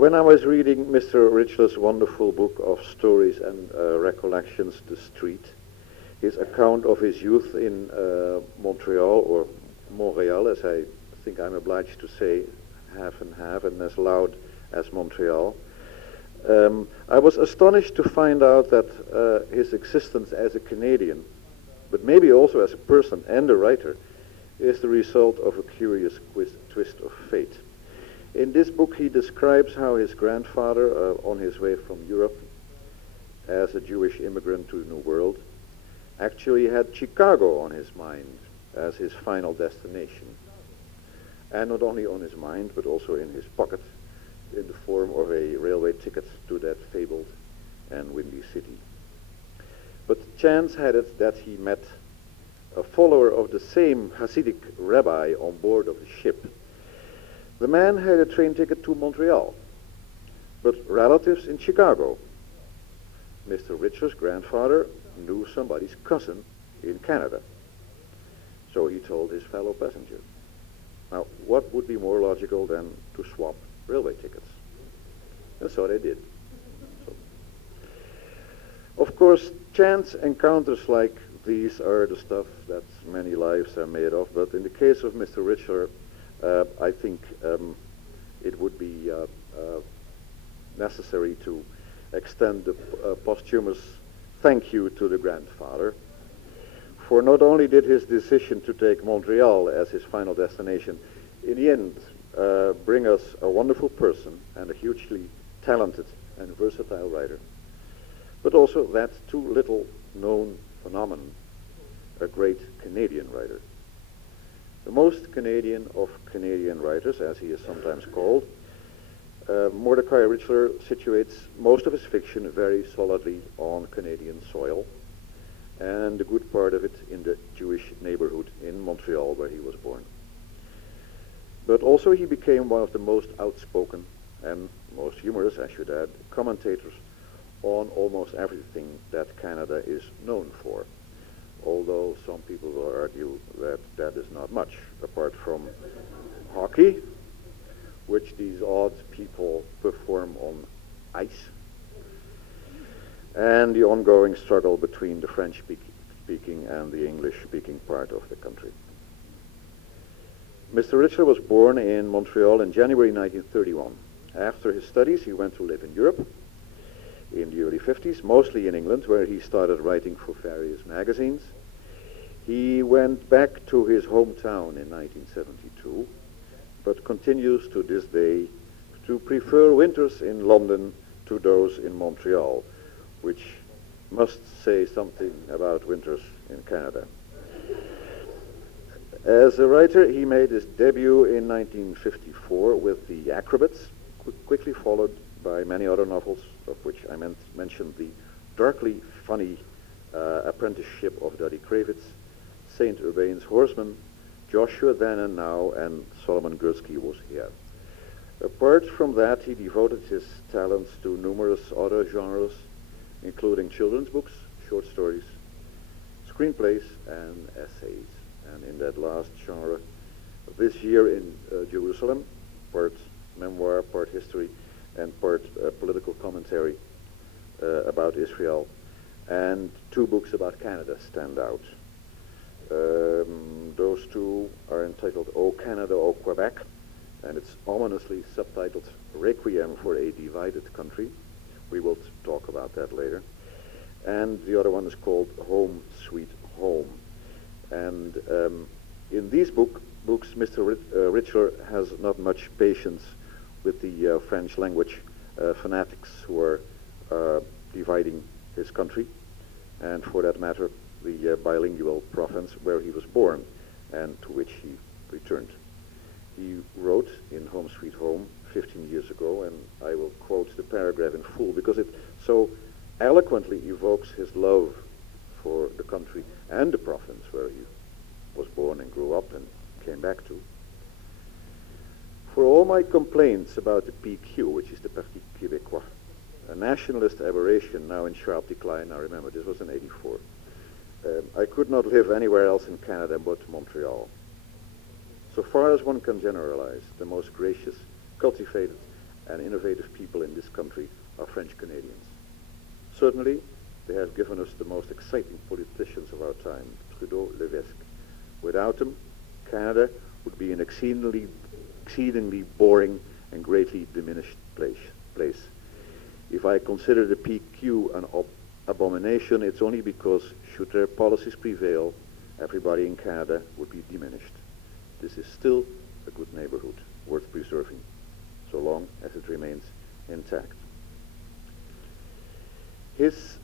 when I was reading Mr. Richler's wonderful book of stories and recollections, The Street, his account of his youth in Montreal, or Montreal, as I think I'm obliged to say, half and half, and as loud as Montreal, I was astonished to find out that his existence as a Canadian, but maybe also as a person and a writer, is the result of a curious twist of fate. In this book, he describes how his grandfather, on his way from Europe as a Jewish immigrant to the New World, actually had Chicago on his mind as his final destination. And not only on his mind, but also in his pocket, in the form of a railway ticket to that fabled and windy city. But chance had it that he met a follower of the same Hasidic rabbi on board of the ship. The man had a train ticket to Montreal, but relatives in Chicago. Mr. Richler's grandfather knew somebody's cousin in Canada, so he told his fellow passenger. Now, what would be more logical than to swap railway tickets? And so they did. So, of course, chance encounters like these are the stuff that many lives are made of, but in the case of Mr. Richler, I think it would be necessary to extend a posthumous thank you to the grandfather, for not only did his decision to take Montreal as his final destination in the end bring us a wonderful person and a hugely talented and versatile writer, but also that too little known phenomenon, a great Canadian writer. The most Canadian of Canadian writers, as he is sometimes called, Mordecai Richler situates most of his fiction very solidly on Canadian soil, and a good part of it in the Jewish neighborhood in Montreal, where he was born. But also he became one of the most outspoken and most humorous, I should add, commentators on almost everything that Canada is known for, although some people will argue that that is not much, apart from hockey, which these odd people perform on ice, and the ongoing struggle between the French-speaking and the English-speaking part of the country. Mr. Richler was born in Montreal in January 1931. After his studies, he went to live in Europe in the early 50s, mostly in England, where he started writing for various magazines. He went back to his hometown in 1972, but continues to this day to prefer winters in London to those in Montreal, which must say something about winters in Canada. As a writer, he made his debut in 1954 with The Acrobats, quickly followed by many other novels, of which I mentioned the darkly funny Apprenticeship of Dudley Kravitz, St. Urbain's Horseman, Joshua Then and Now, and Solomon Gursky Was Here. Apart from that, he devoted his talents to numerous other genres, including children's books, short stories, screenplays, and essays. And in that last genre, this year in Jerusalem, part memoir, part history, and part political commentary about Israel, and 2 books about Canada stand out. Those 2 are entitled O Canada, O Quebec, and it's ominously subtitled Requiem for a Divided Country. We will talk about that later. And the other one is called Home Sweet Home. And in these books, Mr. Richler has not much patience with the French language fanatics who are dividing his country, and for that matter, the bilingual province where he was born and to which he returned. He wrote in Home Sweet Home 15 years ago, and I will quote the paragraph in full because it so eloquently evokes his love for the country and the province where he was born and grew up and came back to. For all my complaints about the PQ, which is the Parti Québécois, a nationalist aberration now in sharp decline, I remember this was in '84, I could not live anywhere else in Canada but Montreal. So far as one can generalize, the most gracious, cultivated, and innovative people in this country are French Canadians. Certainly, they have given us the most exciting politicians of our time, Trudeau, Levesque. Without them, Canada would be an exceedingly boring and greatly diminished place. If I consider the PQ an abomination, it's only because, should their policies prevail, everybody in Canada would be diminished. This is still a good neighborhood, worth preserving, so long as it remains intact. His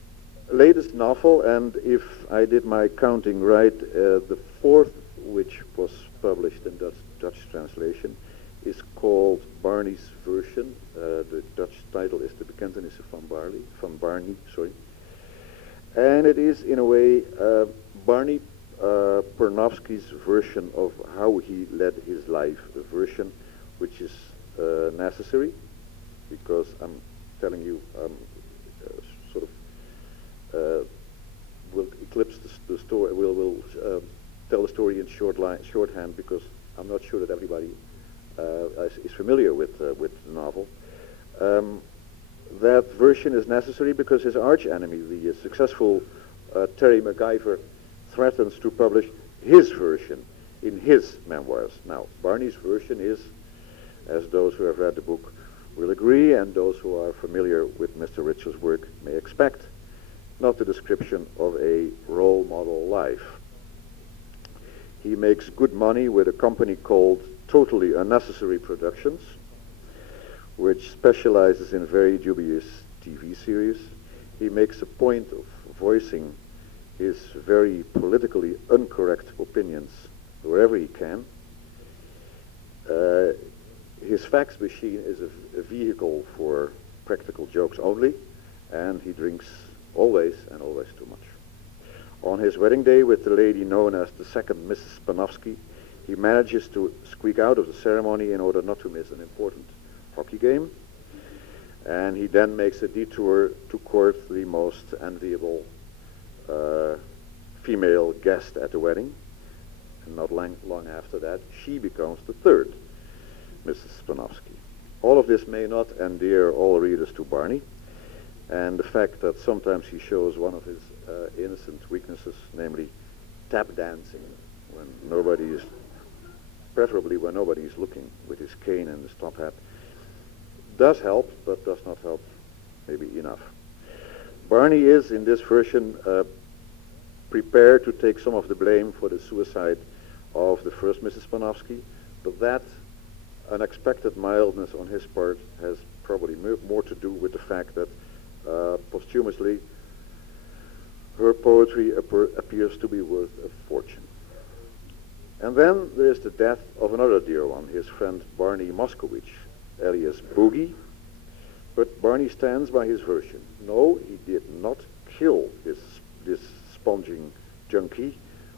latest novel, and if I did my counting right, the fourth, which was published in Dutch translation, is called Barney's Version. The Dutch title is De Bekentenissen van Barney, and it is in a way Barney Panovsky's version of how he led his life, a version which is necessary, because I'm telling you, will eclipse the story. Will tell the story in shorthand, because I'm not sure that everybody is familiar with the novel. That version is necessary because his archenemy, the successful Terry MacIver, threatens to publish his version in his memoirs. Now, Barney's version is, as those who have read the book will agree, and those who are familiar with Mr. Richler's work may expect, not the description of a role model life. He makes good money with a company called Totally Unnecessary Productions, which specializes in very dubious TV series. He makes a point of voicing his very politically incorrect opinions wherever he can. His fax machine is a vehicle for practical jokes only, and he drinks always and always too much. On his wedding day with the lady known as the second Mrs. Panovsky, he manages to squeak out of the ceremony in order not to miss an important hockey game, and he then makes a detour to court the most enviable female guest at the wedding, and not long after that, she becomes the third Mrs. Panovsky. All of this may not endear all readers to Barney, and the fact that sometimes he shows one of his innocent weaknesses, namely tap dancing, when nobody is, preferably when nobody is looking, with his cane and his top hat, does help, but does not help maybe enough. Barney is, in this version, prepared to take some of the blame for the suicide of the first Mrs. Panovsky, but that unexpected mildness on his part has probably more to do with the fact that posthumously her poetry appears to be worth a fortune. And then there is the death of another dear one, his friend Barney Moskowitz, alias Boogie. But Barney stands by his version. No, he did not kill this sponging junkie,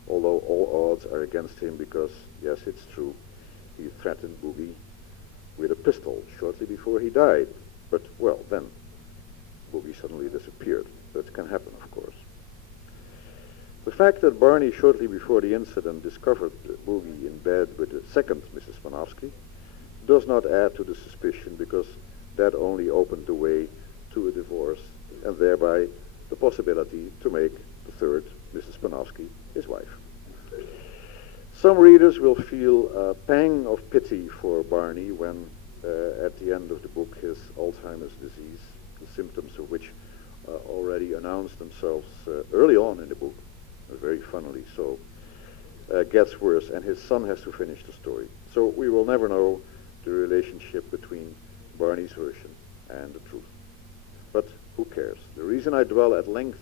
although all odds are against him because, yes, it's true, he threatened Boogie with a pistol shortly before he died. But, well, then Boogie suddenly disappeared. That can happen, of course. The fact that Barney, shortly before the incident, discovered Boogie in bed with the second Mrs. Panovsky does not add to the suspicion, because that only opened the way to a divorce and thereby the possibility to make the third Mrs. Panovsky his wife. Some readers will feel a pang of pity for Barney when, at the end of the book, his Alzheimer's disease, the symptoms of which already announced themselves early on in the book, very funnily so, gets worse, and his son has to finish the story. So we will never know the relationship between Barney's version and the truth. But who cares? The reason I dwell at length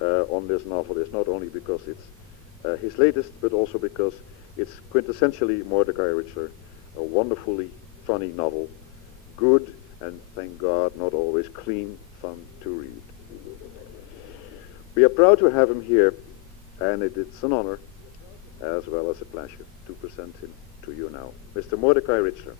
on this novel is not only because it's his latest, but also because it's quintessentially Mordecai Richler, a wonderfully funny novel, good and, thank God, not always clean fun to read. We are proud to have him here, and it's an honor as well as a pleasure to present him to you now. Mr. Mordecai Richler.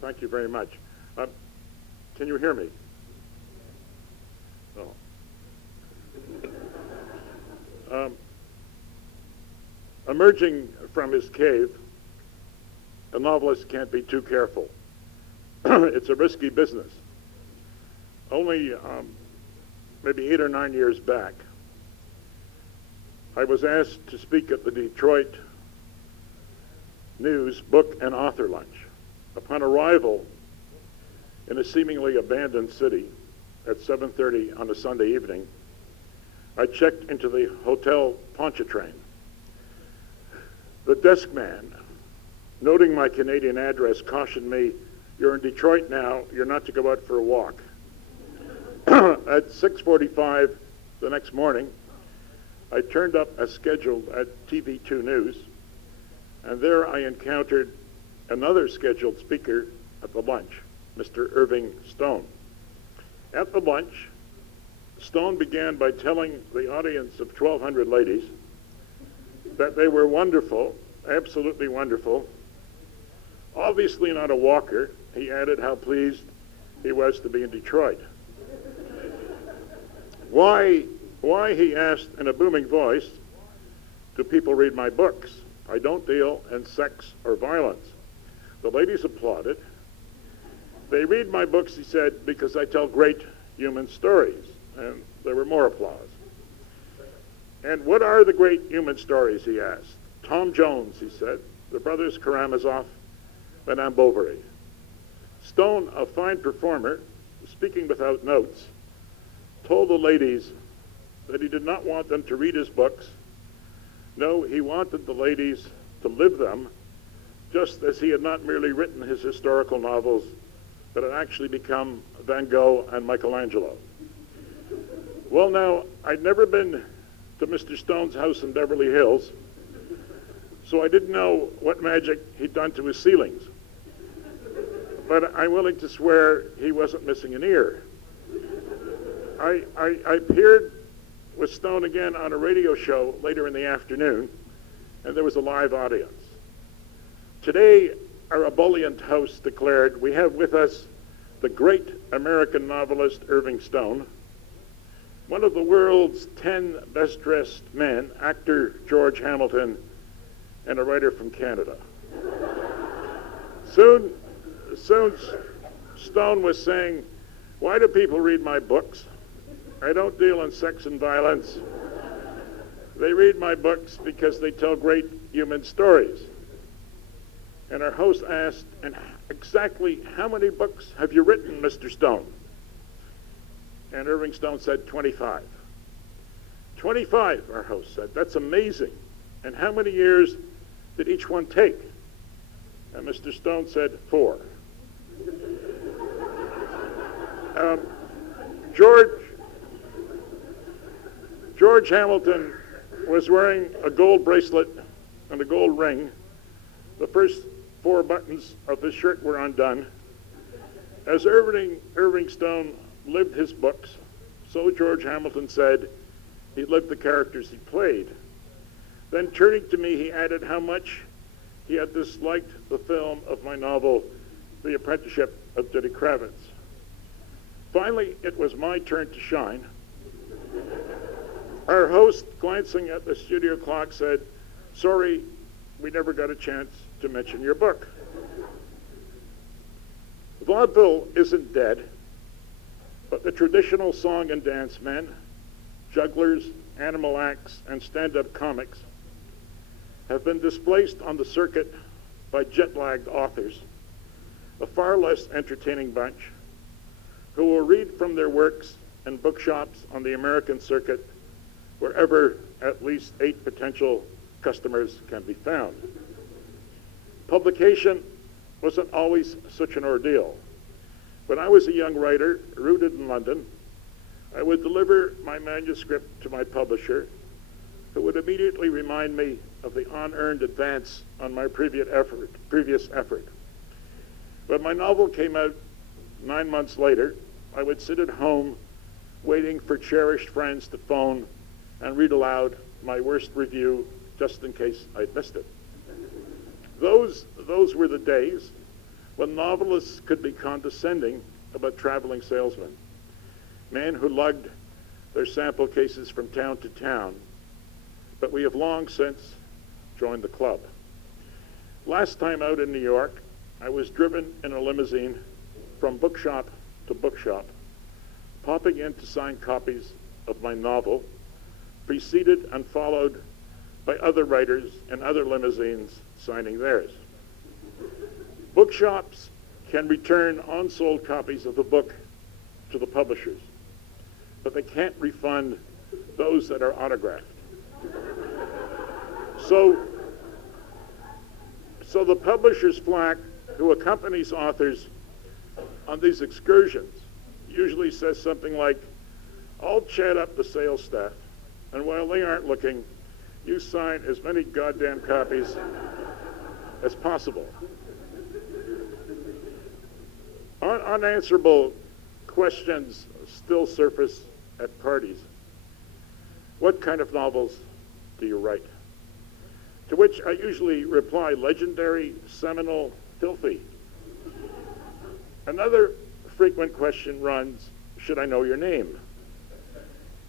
Thank you very much. Can you hear me? Oh. Emerging from his cave, a novelist can't be too careful. It's a risky business. Only maybe 8 or 9 years back, I was asked to speak at the Detroit News Book and Author Lunch. Upon arrival in a seemingly abandoned city at 7:30 on a Sunday evening, I checked into the Hotel Pontchartrain. The desk man, noting my Canadian address, cautioned me, "You're in Detroit now, you're not to go out for a walk." At 6:45 the next morning, I turned up as scheduled at TV2 News, and there I encountered another scheduled speaker at the lunch, Mr. Irving Stone. At the lunch, Stone began by telling the audience of 1,200 ladies that they were wonderful, absolutely wonderful. Obviously not a walker, he added how pleased he was to be in Detroit. Why, he asked in a booming voice, do people read my books? I don't deal in sex or violence. The ladies applauded. They read my books, he said, because I tell great human stories. And there were more applause. And what are the great human stories, he asked. Tom Jones, he said, the brothers Karamazov, Madame Bovary. Stone, a fine performer, speaking without notes, told the ladies that he did not want them to read his books. No, he wanted the ladies to live them, just as he had not merely written his historical novels, but had actually become Van Gogh and Michelangelo. Well, now, I'd never been to Mr. Stone's house in Beverly Hills, so I didn't know what magic he'd done to his ceilings. But I'm willing to swear he wasn't missing an ear. I appeared with Stone again on a radio show later in the afternoon, and there was a live audience. Today, our ebullient host declared, we have with us the great American novelist Irving Stone, one of the world's 10 best-dressed men, actor George Hamilton, and a writer from Canada. Soon Stone was saying, why do people read my books? I don't deal in sex and violence. They read my books because they tell great human stories. And our host asked, and exactly how many books have you written, Mr. Stone? And Irving Stone said, 25. 25, our host said. That's amazing. And how many years did each one take? And Mr. Stone said, 4. George Hamilton was wearing a gold bracelet and a gold ring. The first 4 buttons of his shirt were undone. As Irving Stone lived his books, so George Hamilton said he lived the characters he played. Then turning to me, he added how much he had disliked the film of my novel, The Apprenticeship of Diddy Kravitz. Finally, it was my turn to shine. Our host, glancing at the studio clock, said, sorry, we never got a chance to mention your book. Vaudeville isn't dead, but the traditional song and dance men, jugglers, animal acts, and stand-up comics have been displaced on the circuit by jet-lagged authors, a far less entertaining bunch, who will read from their works in bookshops on the American circuit wherever at least 8 potential customers can be found. Publication wasn't always such an ordeal. When I was a young writer, rooted in London, I would deliver my manuscript to my publisher, who would immediately remind me of the unearned advance on my previous effort. When my novel came out 9 months later, I would sit at home waiting for cherished friends to phone and read aloud my worst review just in case I'd missed it. Those were the days when novelists could be condescending about traveling salesmen, men who lugged their sample cases from town to town, but we have long since joined the club. Last time out in New York, I was driven in a limousine from bookshop to bookshop, popping in to sign copies of my novel, preceded and followed by other writers and other limousines signing theirs. Bookshops can return unsold copies of the book to the publishers, but they can't refund those that are autographed. So the publisher's flack who accompanies authors on these excursions usually says something like, "I'll chat up the sales staff, and while they aren't looking, you sign as many goddamn copies as possible." Unanswerable questions still surface at parties. What kind of novels do you write? To which I usually reply, legendary, seminal, filthy. Another frequent question runs, should I know your name?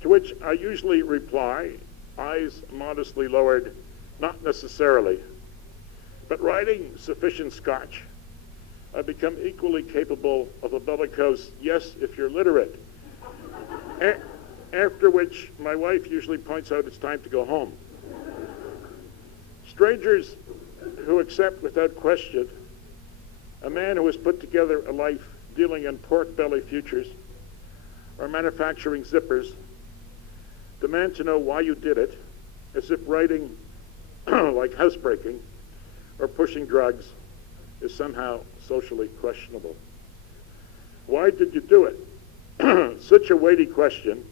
To which I usually reply, eyes modestly lowered, not necessarily, but writing sufficient Scotch, I've become equally capable of a bellicose, yes, if you're literate. After which my wife usually points out it's time to go home. Strangers who accept without question a man who has put together a life dealing in pork belly futures or manufacturing zippers demand to know why you did it, as if writing like housebreaking or pushing drugs is somehow socially questionable. Why did you do it? Such a weighty question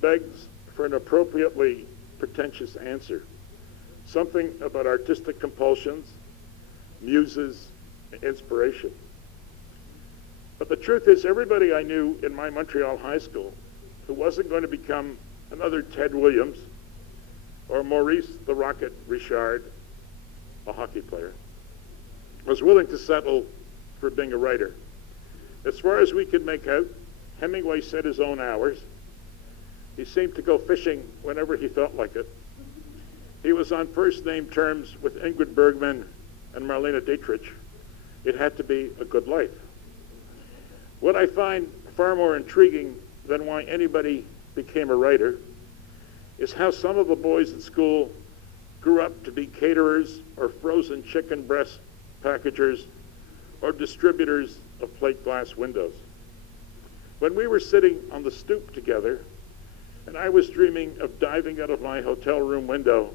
begs for an appropriately pretentious answer. Something about artistic compulsions, muses, and inspiration. But the truth is, everybody I knew in my Montreal high school who wasn't going to become another Ted Williams or Maurice the Rocket Richard, a hockey player, was willing to settle for being a writer. As far as we could make out, Hemingway set his own hours. He seemed to go fishing whenever he felt like it. He was on first-name terms with Ingrid Bergman and Marlene Dietrich. It had to be a good life. What I find far more intriguing than why anybody became a writer is how some of the boys at school grew up to be caterers or frozen chicken breast packagers or distributors of plate glass windows. When we were sitting on the stoop together, and I was dreaming of diving out of my hotel room window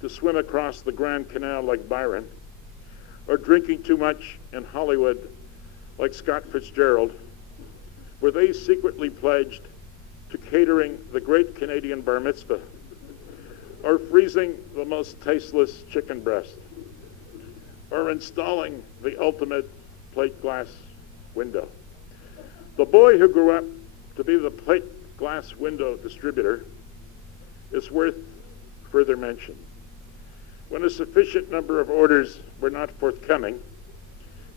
to swim across the Grand Canal like Byron, or drinking too much in Hollywood like Scott Fitzgerald, were they secretly pledged to catering the great Canadian bar mitzvah, or freezing the most tasteless chicken breast, or installing the ultimate plate glass window? The boy who grew up to be the plate glass window distributor is worth further mention. When a sufficient number of orders were not forthcoming,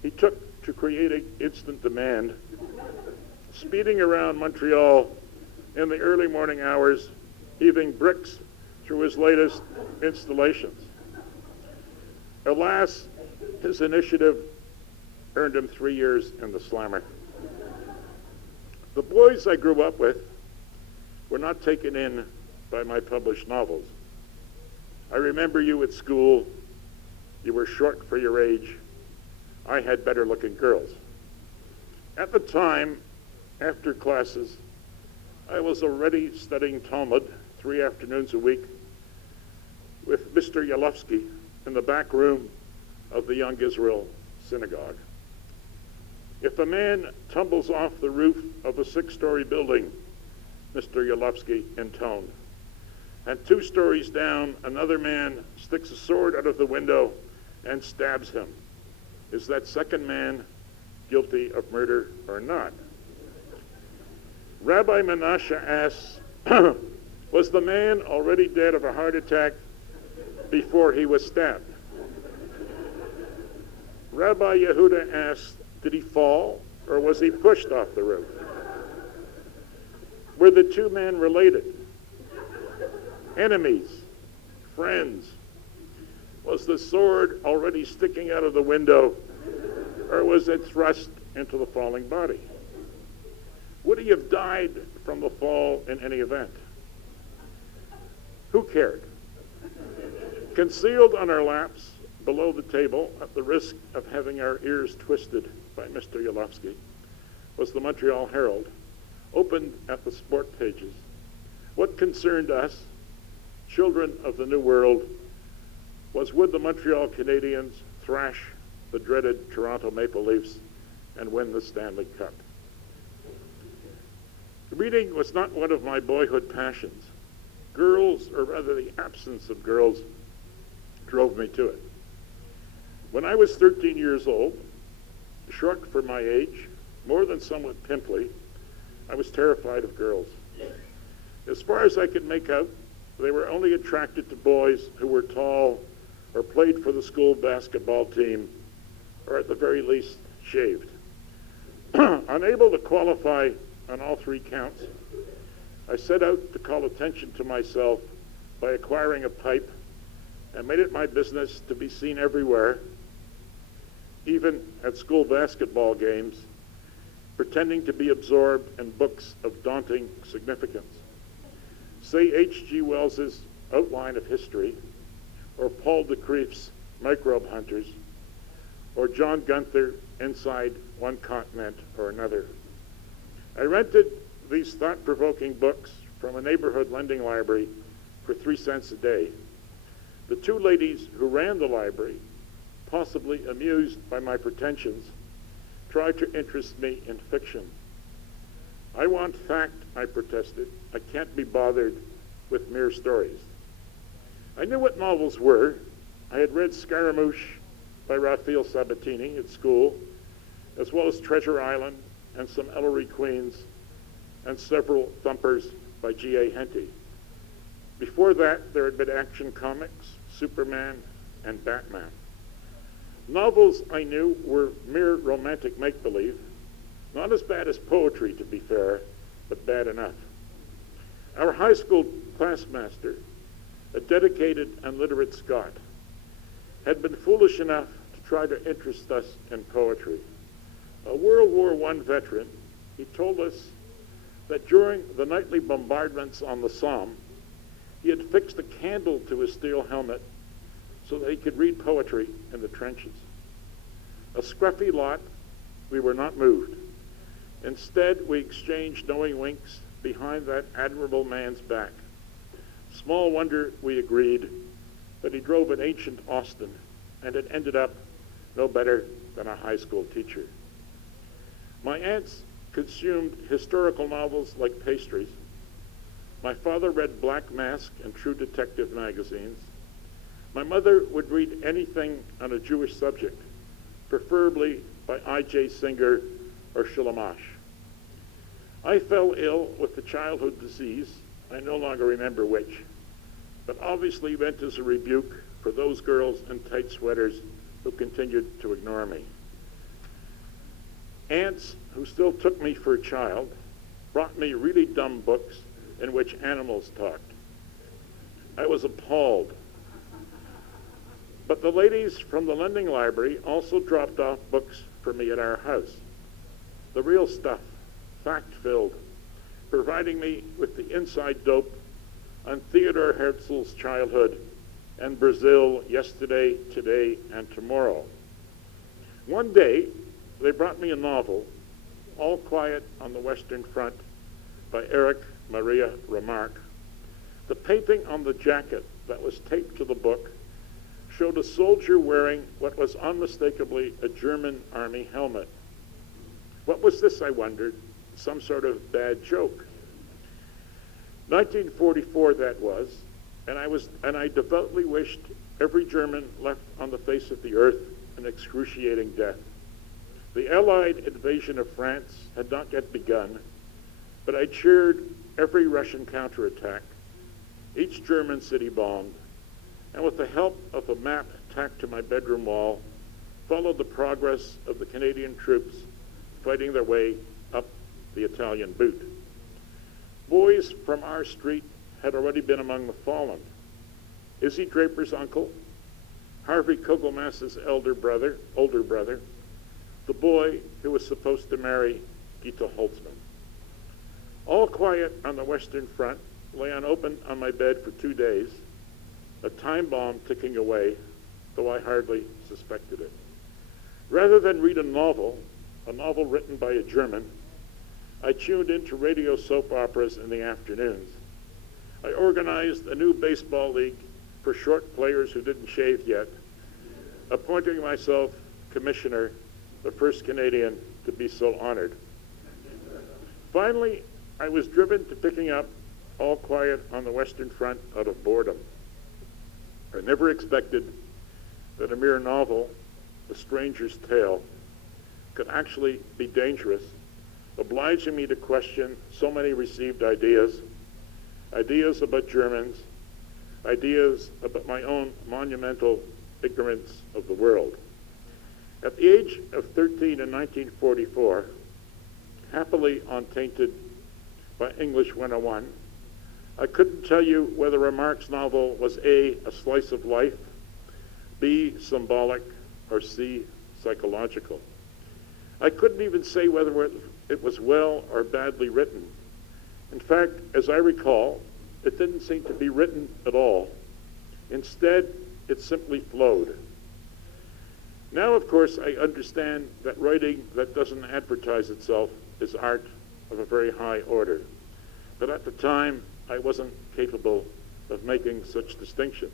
he took to creating instant demand, speeding around Montreal in the early morning hours, heaving bricks through his latest installations. Alas, his initiative earned him 3 years in the slammer. The boys I grew up with were not taken in by my published novels. I remember you at school. You were short for your age. I had better-looking girls. At the time, after classes, I was already studying Talmud 3 afternoons a week with Mr. Yalofsky in the back room of the Young Israel Synagogue. If a man tumbles off the roof of a 6-story building, Mr. Yalofsky intoned, and 2 stories down, another man sticks a sword out of the window and stabs him, is that second man guilty of murder or not? Rabbi Menashe asks, was the man already dead of a heart attack before he was stabbed? Rabbi Yehuda asked, did he fall or was he pushed off the roof? Were the two men related? Enemies? Friends? Was the sword already sticking out of the window or was it thrust into the falling body? Would he have died from the fall in any event? Who cared? Concealed on our laps below the table, at the risk of having our ears twisted by Mr. Yolofsky, was the Montreal Herald, opened at the sport pages. What concerned us, children of the New World, was would the Montreal Canadiens thrash the dreaded Toronto Maple Leafs and win the Stanley Cup. Reading was not one of my boyhood passions. Girls, or rather the absence of girls, drove me to it. When I was 13 years old, short for my age, more than somewhat pimply, I was terrified of girls. As far as I could make out, they were only attracted to boys who were tall or played for the school basketball team, or at the very least, shaved. Unable to qualify on all three counts, I set out to call attention to myself by acquiring a pipe and made it my business to be seen everywhere, even at school basketball games, pretending to be absorbed in books of daunting significance. Say H.G. Wells's Outline of History, or Paul de Kreef's Microbe Hunters, or John Gunther Inside One Continent or Another. I rented these thought-provoking books from a neighborhood lending library for 3 cents a day. The two ladies who ran the library, possibly amused by my pretensions, tried to interest me in fiction. I want fact, I protested. I can't be bothered with mere stories. I knew what novels were. I had read Scaramouche by Raphael Sabatini at school, as well as Treasure Island and some Ellery Queens and several thumpers by G.A. Henty. Before that, there had been Action Comics, Superman, and Batman. Novels, I knew, were mere romantic make-believe, not as bad as poetry, to be fair, but bad enough. Our high school classmaster, a dedicated and literate Scot, had been foolish enough to try to interest us in poetry. A World War I veteran, he told us that during the nightly bombardments on the Somme, he had fixed a candle to his steel helmet so that he could read poetry in the trenches. A scruffy lot, we were not moved. Instead, we exchanged knowing winks behind that admirable man's back. Small wonder we agreed that he drove an ancient Austin and had ended up no better than a high school teacher. My aunts consumed historical novels like pastries. My father read Black Mask and True Detective magazines. My mother would read anything on a Jewish subject, preferably by I.J. Singer or Shulamach. I fell ill with the childhood disease, I no longer remember which, but obviously meant as a rebuke for those girls in tight sweaters who continued to ignore me. Aunts who still took me for a child brought me really dumb books in which animals talked. I was appalled. But the ladies from the lending library also dropped off books for me at our house. The real stuff, fact-filled, providing me with the inside dope on Theodore Herzl's childhood and Brazil yesterday, today, and tomorrow. One day, they brought me a novel, All Quiet on the Western Front, by Eric Maria Remarque. The painting on the jacket that was taped to the book showed a soldier wearing what was unmistakably a German army helmet. What was this, I wondered? Some sort of bad joke. 1944 that was, and I devoutly wished every German left on the face of the earth an excruciating death. The Allied invasion of France had not yet begun, but I cheered every Russian counterattack, each German city bombed, and with the help of a map tacked to my bedroom wall, followed the progress of the Canadian troops fighting their way up the Italian boot. Boys from our street had already been among the fallen. Izzy Draper's uncle, Harvey Kugelmass's older brother, the boy who was supposed to marry Gita Holtzman. All quiet on the Western Front lay unopened on my bed for 2 days, a time bomb ticking away, though I hardly suspected it. Rather than read a novel written by a German, I tuned into radio soap operas in the afternoons. I organized a new baseball league for short players who didn't shave yet, appointing myself commissioner, the first Canadian to be so honored. Finally, I was driven to picking up All Quiet on the Western Front out of boredom. I never expected that a mere novel, A Stranger's Tale, could actually be dangerous, obliging me to question so many received ideas about Germans, ideas about my own monumental ignorance of the world. At the age of 13 in 1944, happily untainted by English 101, I couldn't tell you whether a Marx novel was A, a slice of life, B, symbolic, or C, psychological. I couldn't even say whether it was well or badly written. In fact, as I recall, it didn't seem to be written at all. Instead, it simply flowed. Now, of course, I understand that writing that doesn't advertise itself is art of a very high order. But at the time, I wasn't capable of making such distinctions.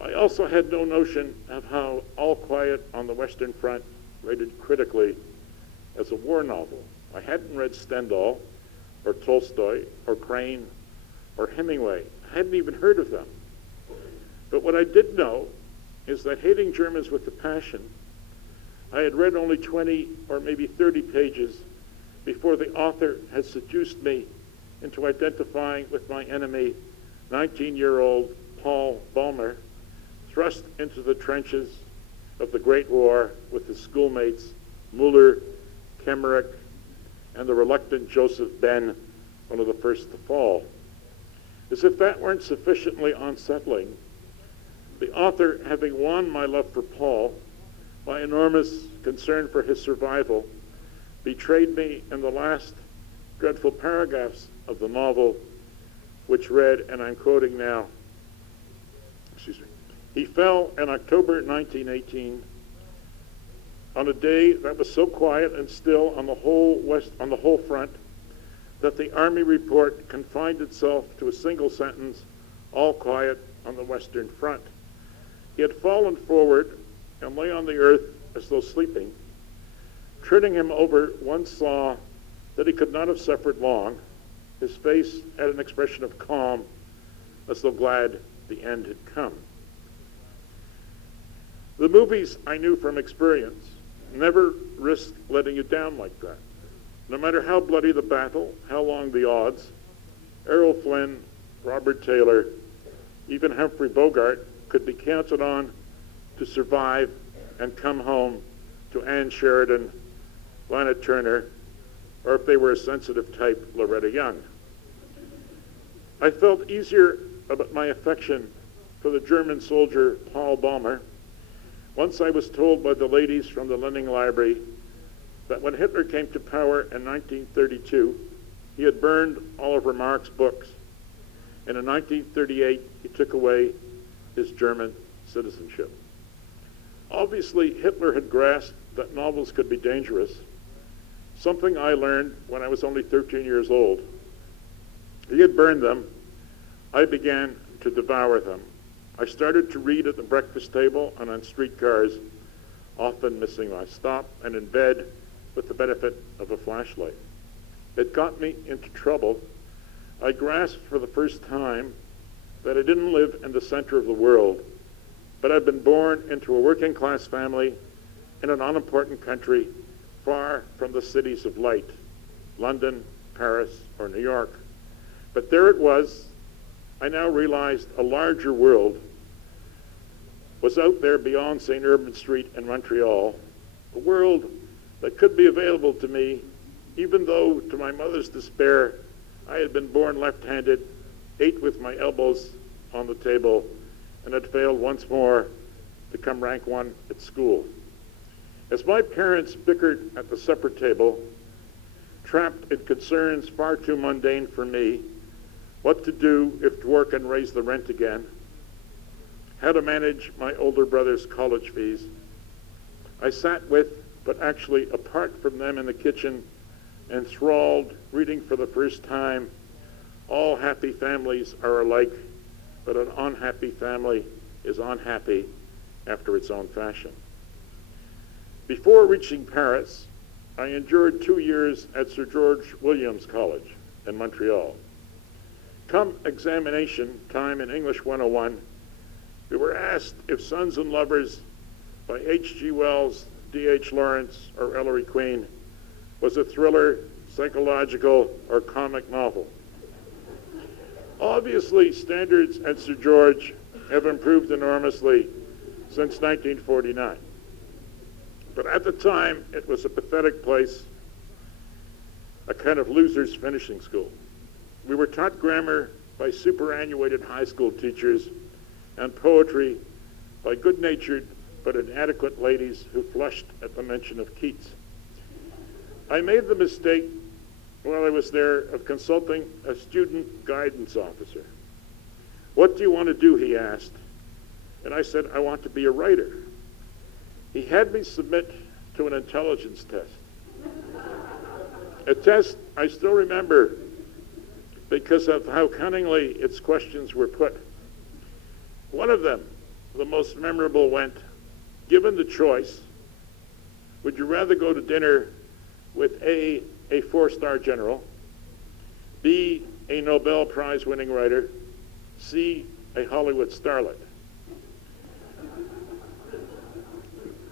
I also had no notion of how All Quiet on the Western Front rated critically as a war novel. I hadn't read Stendhal, or Tolstoy, or Crane, or Hemingway. I hadn't even heard of them. But what I did know is that hating Germans with a passion, I had read only 20 or maybe 30 pages before the author had seduced me into identifying with my enemy, 19-year-old Paul Ballmer, thrust into the trenches of the Great War with his schoolmates Muller, Kemmerich, and the reluctant Joseph Ben, one of the first to fall. As if that weren't sufficiently unsettling, the author, having won my love for Paul, my enormous concern for his survival, betrayed me in the last dreadful paragraphs of the novel, which read, and I'm quoting now, he fell in October 1918 on a day that was so quiet and still on the whole front that the Army report confined itself to a single sentence, all quiet on the Western Front. He had fallen forward and lay on the earth as though sleeping. Turning him over, one saw that he could not have suffered long. His face had an expression of calm, as though glad the end had come. The movies I knew from experience never risked letting you down like that. No matter how bloody the battle, how long the odds, Errol Flynn, Robert Taylor, even Humphrey Bogart could be counted on to survive and come home to Anne Sheridan, Lana Turner, or if they were a sensitive type, Loretta Young. I felt easier about my affection for the German soldier Paul Ballmer once I was told by the ladies from the Lenin Library that when Hitler came to power in 1932, he had burned Oliver Mark's books, and in 1938 he took away his German citizenship. Obviously, Hitler had grasped that novels could be dangerous, something I learned when I was only 13 years old. He had burned them. I began to devour them. I started to read at the breakfast table and on streetcars, often missing my stop, and in bed with the benefit of a flashlight. It got me into trouble. I grasped for the first time that I didn't live in the center of the world, but I'd been born into a working class family in an unimportant country far from the cities of light, London, Paris, or New York. But there it was. I now realized a larger world, was out there beyond St. Urbain Street in Montreal, a world that could be available to me, even though, to my mother's despair, I had been born left-handed, ate with my elbows on the table, and had failed once more to come rank one at school. As my parents bickered at the supper table, trapped in concerns far too mundane for me, what to do if to work and raise the rent again, how to manage my older brother's college fees, I sat with, but actually apart from them in the kitchen, enthralled, reading for the first time, "All happy families are alike, but an unhappy family is unhappy after its own fashion." Before reaching Paris, I endured 2 years at Sir George Williams College in Montreal. Come examination time in English 101, we were asked if Sons and Lovers by H.G. Wells, D.H. Lawrence, or Ellery Queen was a thriller, psychological, or comic novel. Obviously, standards at Sir George have improved enormously since 1949. But at the time, it was a pathetic place, a kind of loser's finishing school. We were taught grammar by superannuated high school teachers and poetry by good-natured but inadequate ladies who flushed at the mention of Keats. I made the mistake while I was there of consulting a student guidance officer. "What do you want to do?" he asked. And I said, "I want to be a writer." He had me submit to an intelligence test. A test I still remember because of how cunningly its questions were put. One of them, the most memorable, went, "Given the choice, would you rather go to dinner with A 4-star general, B, a Nobel Prize winning writer, C, a Hollywood starlet?"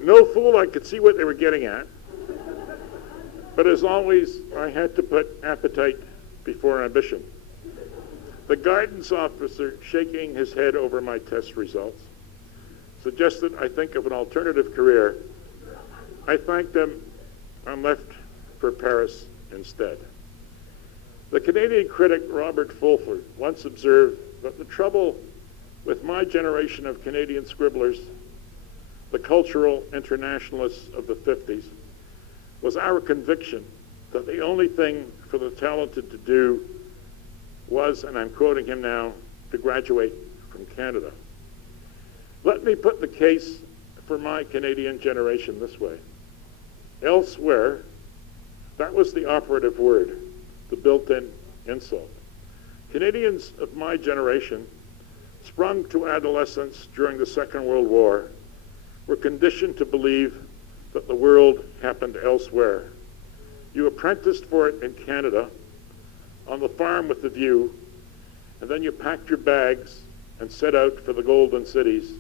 No fool, I could see what they were getting at. But as always, I had to put appetite before ambition. The guidance officer, shaking his head over my test results, suggested I think of an alternative career. I thanked him and left for Paris instead. The Canadian critic Robert Fulford once observed that the trouble with my generation of Canadian scribblers, the cultural internationalists of the 50s, was our conviction that the only thing for the talented to do was, and I'm quoting him now, to graduate from Canada. Let me put the case for my Canadian generation this way. Elsewhere, that was the operative word, the built-in insult. Canadians of my generation, sprung to adolescence during the Second World War, were conditioned to believe that the world happened elsewhere. You apprenticed for it in Canada, on the farm with the view, and then you packed your bags and set out for the golden cities,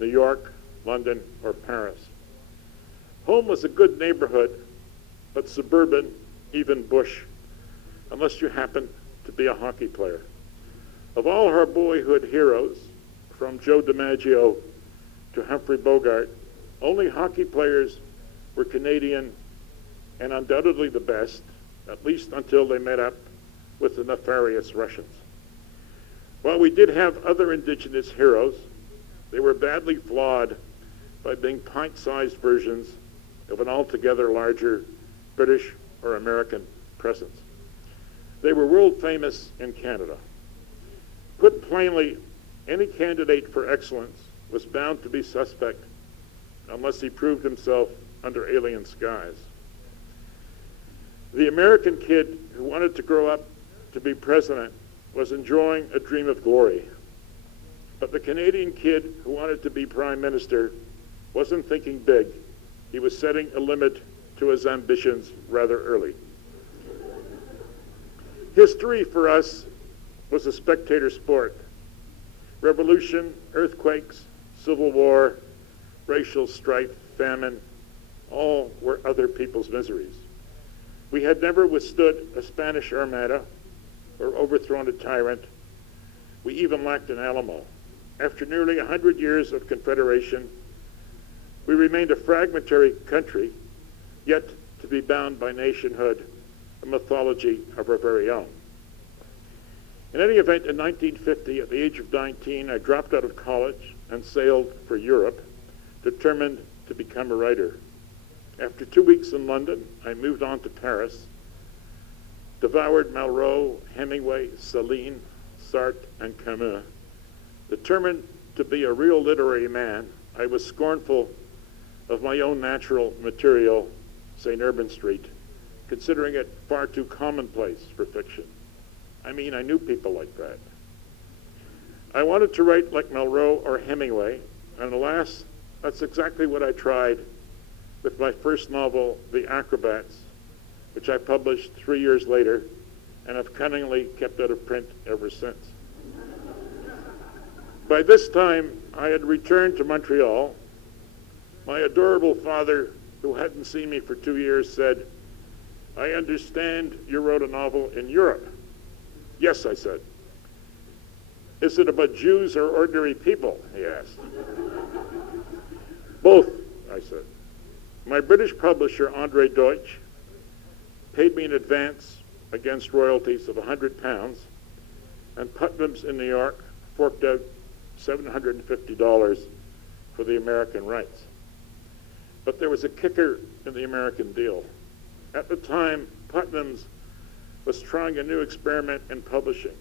New York, London, or Paris. Home was a good neighborhood, but suburban, even bush, unless you happened to be a hockey player. Of all our boyhood heroes, from Joe DiMaggio to Humphrey Bogart, only hockey players were Canadian and undoubtedly the best, at least until they met up with the nefarious Russians. While we did have other indigenous heroes, they were badly flawed by being pint-sized versions of an altogether larger British or American presence. They were world famous in Canada. Put plainly, any candidate for excellence was bound to be suspect unless he proved himself under alien skies. The American kid who wanted to grow up to be president was enjoying a dream of glory. But the Canadian kid who wanted to be prime minister wasn't thinking big. He was setting a limit to his ambitions rather early. History for us was a spectator sport. Revolution, earthquakes, civil war, racial strife, famine, all were other people's miseries. We had never withstood a Spanish armada or overthrown a tyrant. We even lacked an Alamo. after nearly 100 years of confederation, we remained a fragmentary country, yet to be bound by nationhood, a mythology of our very own. In any event, in 1950, at the age of 19, I dropped out of college and sailed for Europe, determined to become a writer. After 2 weeks in London, I moved on to Paris, devoured Malraux, Hemingway, Céline, Sartre, and Camus. Determined to be a real literary man, I was scornful of my own natural material, St. Urban Street, considering it far too commonplace for fiction. I mean, I knew people like that. I wanted to write like Malraux or Hemingway, and alas, that's exactly what I tried with my first novel, The Acrobats, which I published 3 years later and have cunningly kept out of print ever since. By this time, I had returned to Montreal. My adorable father, who hadn't seen me for 2 years, said, "I understand you wrote a novel in Europe." "Yes," I said. "Is it about Jews or ordinary people?" he asked. "Both," I said. My British publisher, Andre Deutsch, paid me in advance against royalties of £100, and Putnam's in New York forked out $750 for the American rights. But there was a kicker in the American deal. At the time, Putnam's was trying a new experiment in publishing.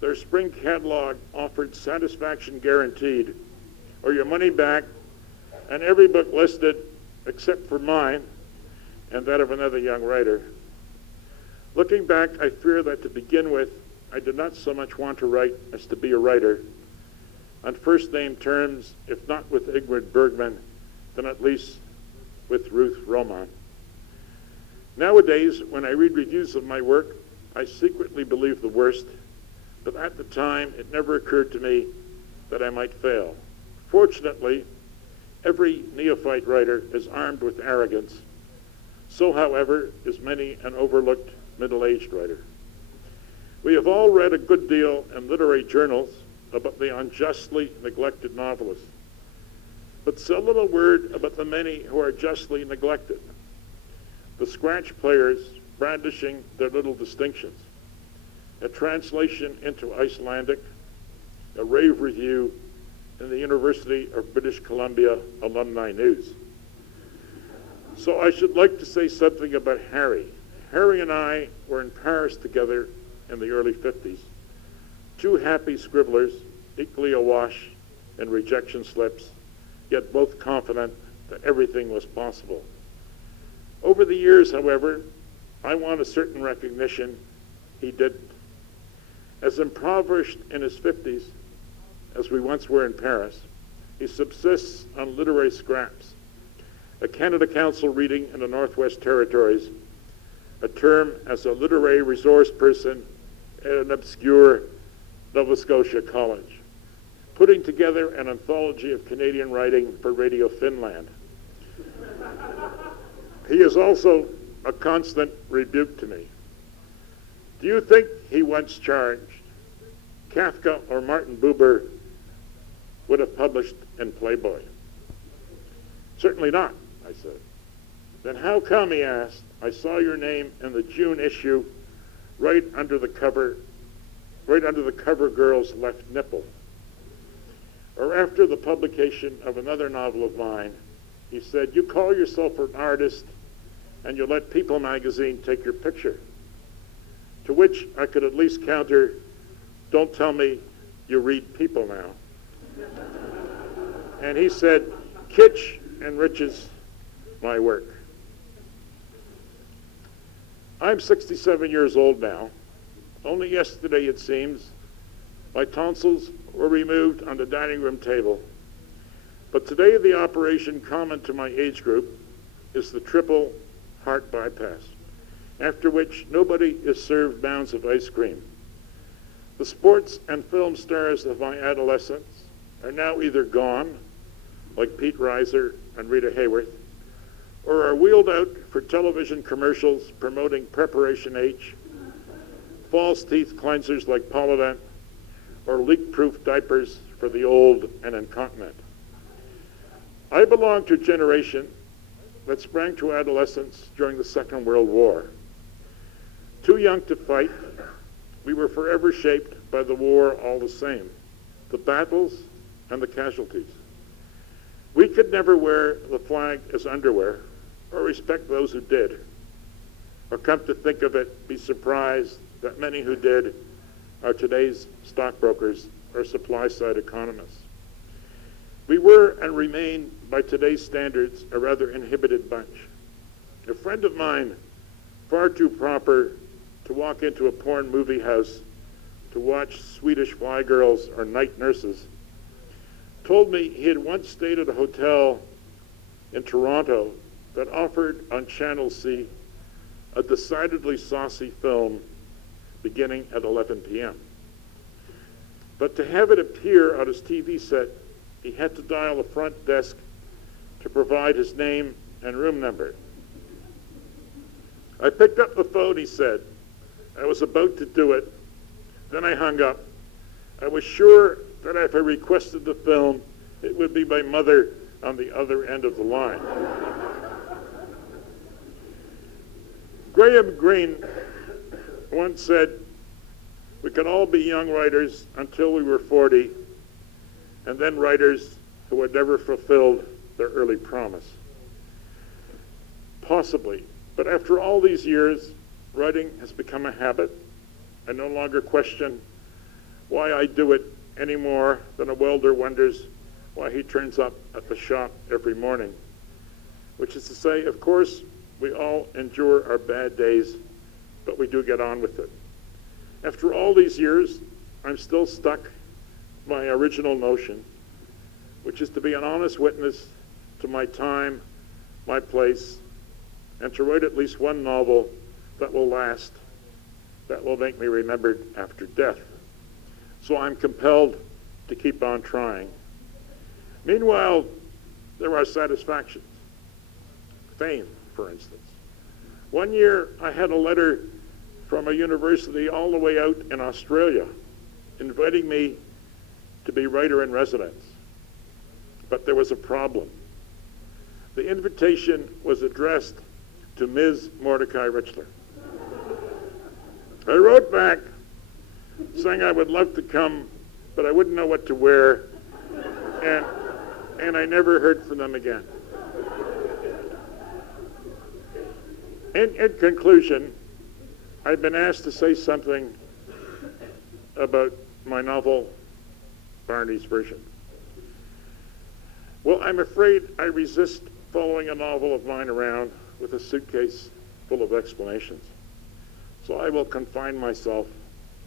Their spring catalog offered satisfaction guaranteed, or your money back, and every book listed, except for mine and that of another young writer. Looking back, I fear that to begin with, I did not so much want to write as to be a writer, on first name terms, if not with Ingrid Bergman, then at least with Ruth Roman. Nowadays, when I read reviews of my work, I secretly believe the worst, but at the time, it never occurred to me that I might fail. Fortunately, every neophyte writer is armed with arrogance. So, however, is many an overlooked middle-aged writer. We have all read a good deal in literary journals about the unjustly neglected novelist, but so little word about the many who are justly neglected. The scratch players brandishing their little distinctions. A translation into Icelandic, a rave review in the University of British Columbia Alumni News. So I should like to say something about Harry. Harry and I were in Paris together in the early 50s. Two happy scribblers, equally awash in rejection slips, yet both confident that everything was possible. Over the years, however, I won a certain recognition he didn't. As impoverished in his 50s as we once were in Paris, he subsists on literary scraps, a Canada Council reading in the Northwest Territories, a term as a literary resource person at an obscure Nova Scotia college, putting together an anthology of Canadian writing for Radio Finland. He is also a constant rebuke to me. Do you think, he once charged, Kafka or Martin Buber would have published in Playboy? Certainly not, I said. Then how come, he asked, I saw your name in the June issue right under the cover girl's left nipple? Or after the publication of another novel of mine, he said, you call yourself an artist and you let People magazine take your picture. To which I could at least counter, don't tell me you read People now. And he said, kitsch enriches my work. I'm 67 years old now. Only yesterday, it seems, my tonsils were removed on the dining room table. But today, the operation common to my age group is the triple heart bypass, after which nobody is served mounds of ice cream. The sports and film stars of my adolescence are now either gone, like Pete Reiser and Rita Hayworth, or are wheeled out for television commercials promoting Preparation H, false teeth cleansers like Polident, or leak-proof diapers for the old and incontinent. I belong to a generation that sprang to adolescence during the Second World War. Too young to fight, we were forever shaped by the war all the same, the battles and the casualties. We could never wear the flag as underwear or respect those who did, or come to think of it, be surprised that many who did are today's stockbrokers or supply-side economists. We were and remain, by today's standards, a rather inhibited bunch. A friend of mine, far too proper to walk into a porn movie house to watch Swedish fly girls or night nurses, told me he had once stayed at a hotel in Toronto that offered on Channel C a decidedly saucy film beginning at 11 p.m. But to have it appear on his TV set, he had to dial the front desk to provide his name and room number. I picked up the phone, he said. I was about to do it. Then I hung up. I was sure that if I requested the film, it would be my mother on the other end of the line. Graham Greene once said, we can all be young writers until we were 40, and then writers who had never fulfilled their early promise. Possibly, but after all these years, writing has become a habit. I no longer question why I do it any more than a welder wonders why he turns up at the shop every morning. Which is to say, of course, we all endure our bad days, but we do get on with it. After all these years, I'm still stuck with my original notion, which is to be an honest witness to my time, my place, and to write at least one novel that will last, that will make me remembered after death. So I'm compelled to keep on trying. Meanwhile, there are satisfactions. Fame, for instance. One year, I had a letter from a university all the way out in Australia inviting me to be writer in residence. But there was a problem. The invitation was addressed to Ms. Mordecai Richler. I wrote back saying I would love to come, but I wouldn't know what to wear, and I never heard from them again. In conclusion, I've been asked to say something about my novel, Barney's Version. Well, I'm afraid I resist following a novel of mine around with a suitcase full of explanations. So I will confine myself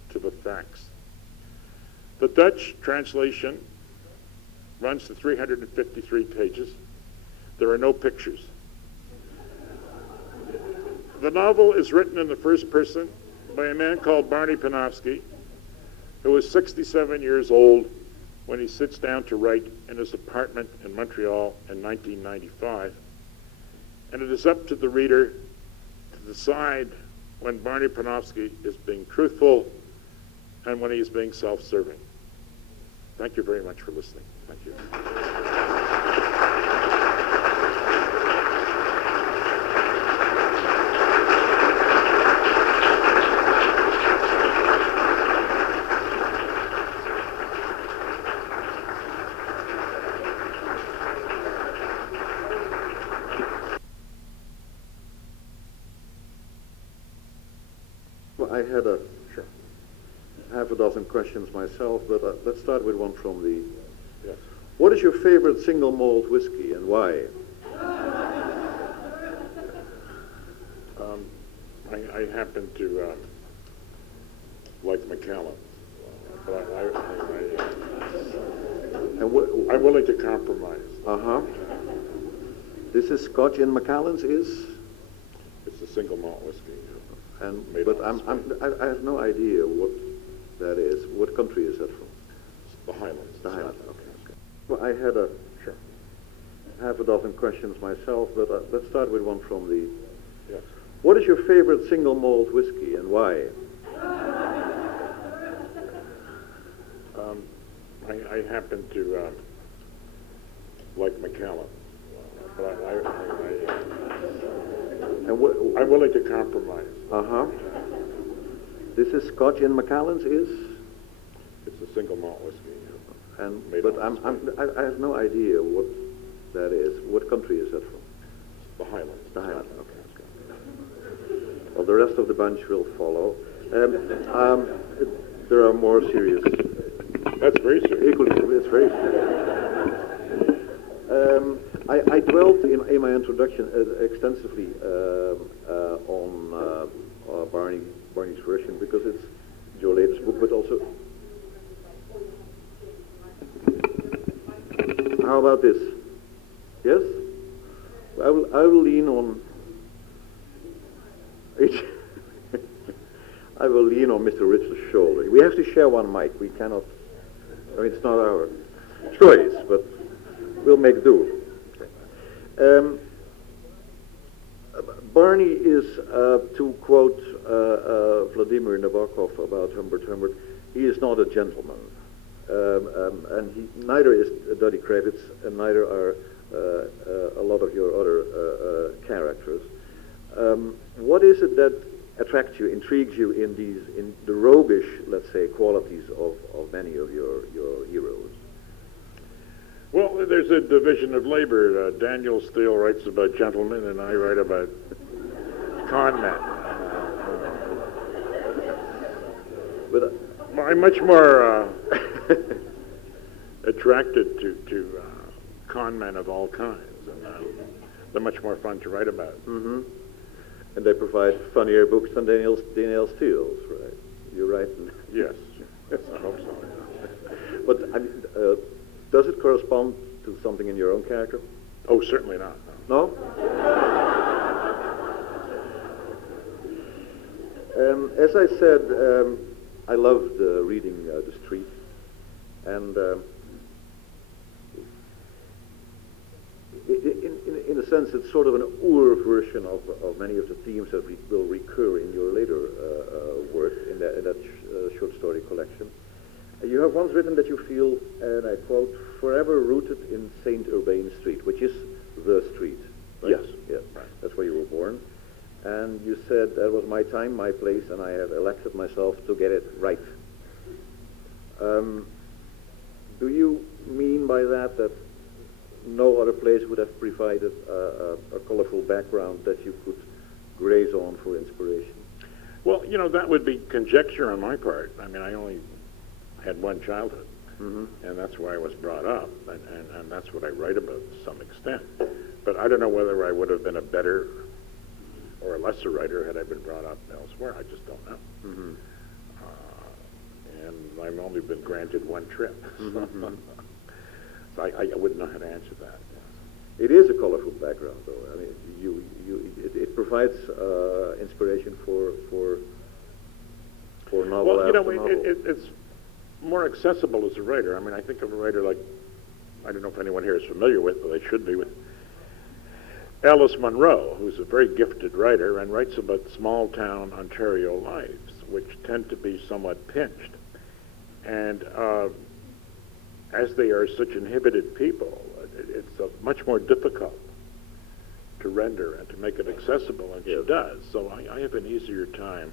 to the facts. The Dutch translation runs to 353 pages. There are no pictures. The novel is written in the first person by a man called Barney Panovsky, who is 67 years old when he sits down to write in his apartment in Montreal in 1995. And it is up to the reader to decide when Barney Panovsky is being truthful and when he is being self-serving. Thank you very much for listening. Thank you. Well, I had half a dozen questions myself, but let's start with one from the... Yes. What is your favorite single malt whiskey and why? I happen to like Macallan, but I'm willing to compromise. Uh-huh. This is Scotch and Macallan's is? It's a single malt whiskey. But I have no idea what that is. What country is that from? The Highlands. The Highlands, okay. Well, I had half a dozen questions myself, but let's start with one from the... Yes. What is your favorite single malt whiskey and why? I happen to like Macallan, but I'm willing to compromise. Uh-huh. This is Scotch in Macallan's is? It's a single malt whiskey. But I have no idea what that is. What country is that from? The Highlands. The Highlands, okay. Well, the rest of the bunch will follow. There are more serious. That's very serious. Equally, it's very serious. I dwelt in my introduction extensively on Barney's version because it's your latest book, but also. How about this? Yes? I will lean on. I will lean on Mr. Richler's shoulder. We have to share one mic. We cannot. I mean, it's not our choice, but we'll make do. Barney is, to quote Vladimir Nabokov about Humbert Humbert, he is not a gentleman. And neither is Duddy Kravitz, and neither are a lot of your other characters. What is it that attracts you, intrigues you in the roguish, let's say, qualities of many of your heroes? Well, there's a division of labor. Daniel Steele writes about gentlemen, and I write about con men. But I'm much more attracted to con men of all kinds, and they're much more fun to write about. Mm-hmm. And they provide funnier books than Daniel Steele's, right? You're right. Yes, I hope so. But I mean, does it correspond to something in your own character? Oh, certainly not. No? As I said, I loved reading The Street, and in a sense, it's sort of an version of many of the themes that will recur in your later work in that short story collection. You have once written that you feel, and I quote, forever rooted in St. Urbain Street, which is the street. Right? Yes. Yes. Right. That's where you were born. And you said, that was my time, my place, and I have elected myself to get it right. Do you mean by that no other place would have provided a colorful background that you could graze on for inspiration? Well, that would be conjecture on my part. I mean, I only had one childhood, mm-hmm. and that's where I was brought up, and that's what I write about to some extent. But I don't know whether I would have been a better or a lesser writer had I been brought up elsewhere. I just don't know. Mm-hmm. And I've only been granted one trip, mm-hmm. so I wouldn't know how to answer that. It is a colorful background, though. I mean, it provides inspiration for novel Well, after novel. it's more accessible as a writer. I mean, I think of a writer like, I don't know if anyone here is familiar with, but they should be, with Alice Munro, who's a very gifted writer and writes about small-town Ontario lives, which tend to be somewhat pinched. And as they are such inhibited people, it's much more difficult to render and to make it accessible, and she does. So I have an easier time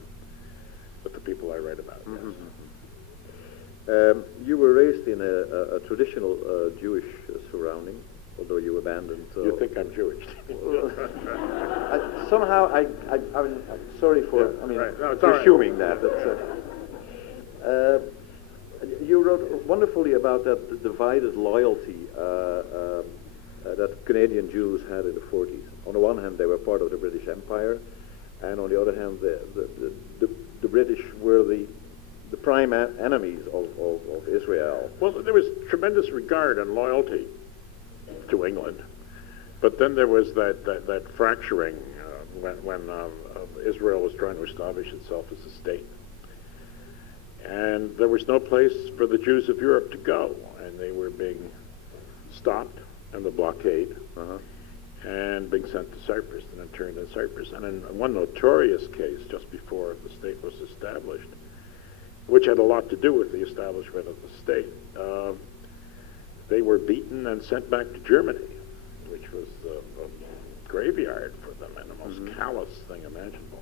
with the people I write about. Mm-hmm. Yes. You were raised in a traditional Jewish surrounding, although you abandoned. You think I'm Jewish? I'm sorry for. Yeah, I mean, right. No, it's assuming that. You wrote wonderfully about that divided loyalty that Canadian Jews had in the 40s. On the one hand, they were part of the British Empire, and on the other hand, the British were the prime enemies of Israel. Well, there was tremendous regard and loyalty to England, but then there was that fracturing when Israel was trying to establish itself as a state. And there was no place for the Jews of Europe to go, and they were being stopped in the blockade and being sent to Cyprus and interned in Cyprus. And in one notorious case, just before the state was established, which had a lot to do with the establishment of the state. They were beaten and sent back to Germany, which was a graveyard for them and the most callous thing imaginable.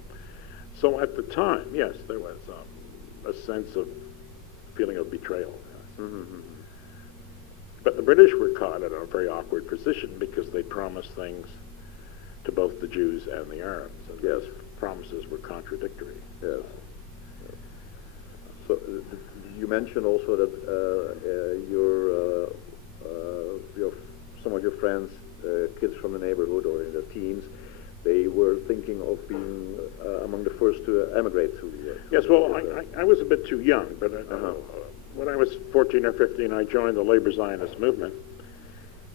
So at the time, yes, there was a sense of feeling of betrayal. But the British were caught in a very awkward position because they promised things to both the Jews and the Arabs, and those promises were contradictory. Yes. So you mentioned also that some of your friends, kids from the neighborhood or in their teens, they were thinking of being among the first to emigrate to the U.S. Yes, well, I was a bit too young, but when I was 14 or 15, I joined the labor Zionist movement,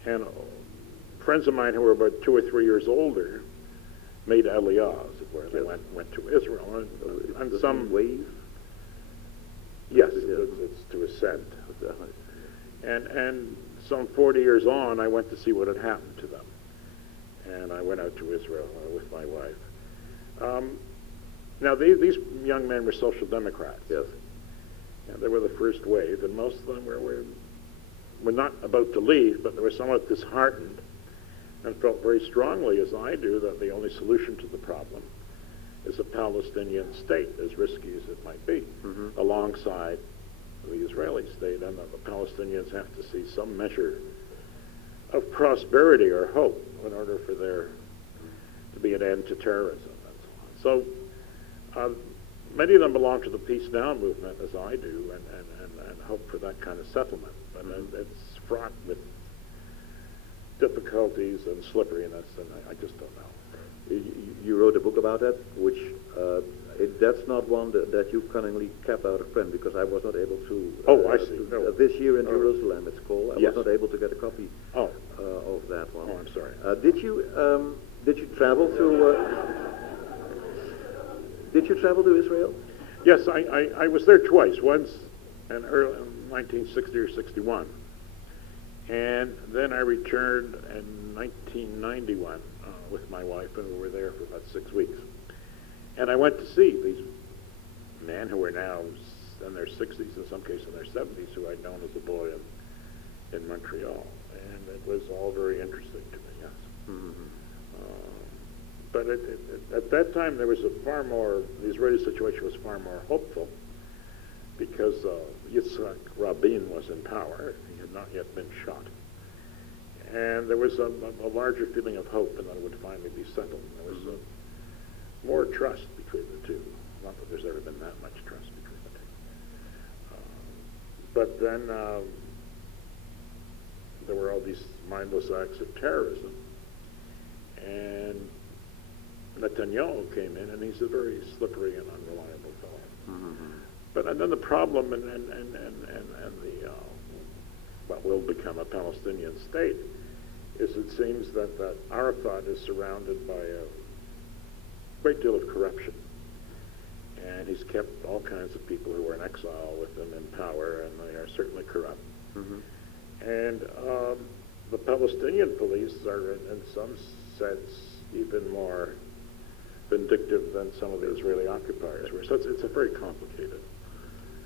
and friends of mine who were about 2 or 3 years older made aliyah, as it were. They went to Israel, and some wave. Yes, it's to ascend. And some 40 years on, I went to see what had happened to them. And I went out to Israel with my wife. Now, these young men were social democrats. Yes. And they were the first wave, and most of them were not about to leave, but they were somewhat disheartened and felt very strongly, as I do, that the only solution to the problem is a Palestinian state, as risky as it might be, alongside the Israeli state, and that the Palestinians have to see some measure of prosperity or hope in order for there to be an end to terrorism and so on. So many of them belong to the Peace Now movement, as I do, and hope for that kind of settlement. But it's fraught with difficulties and slipperiness, and I just don't know. You wrote a book about that, which that's not one that you cunningly kept out of print, because I was not able to. I see. This year in Jerusalem, it's called. I Yes. was not able to get a copy Oh. Of that one. Oh, I'm sorry. Did you travel to? Did you travel to Israel? Yes, I was there twice. Once in early 1960 or 61, and then I returned in 1991 with my wife, and we were there for about 6 weeks. And I went to see these men who are now in their 60s, in some cases in their 70s, who I'd known as a boy in Montreal. And it was all very interesting to me, yes. But at that time, there was the Israeli situation was far more hopeful, because Yitzhak Rabin was in power. He had not yet been shot. And there was a larger feeling of hope, and that it would finally be settled. There was more trust between the two. Not that there's ever been that much trust between the two. But then there were all these mindless acts of terrorism. And Netanyahu came in, and he's a very slippery and unreliable fellow. But then the problem and the what will become a Palestinian state is, it seems that Arafat is surrounded by a great deal of corruption, and he's kept all kinds of people who are in exile with him in power, and they are certainly corrupt. And the Palestinian police are, in some sense, even more vindictive than some of the Israeli occupiers were. So it's a very complicated.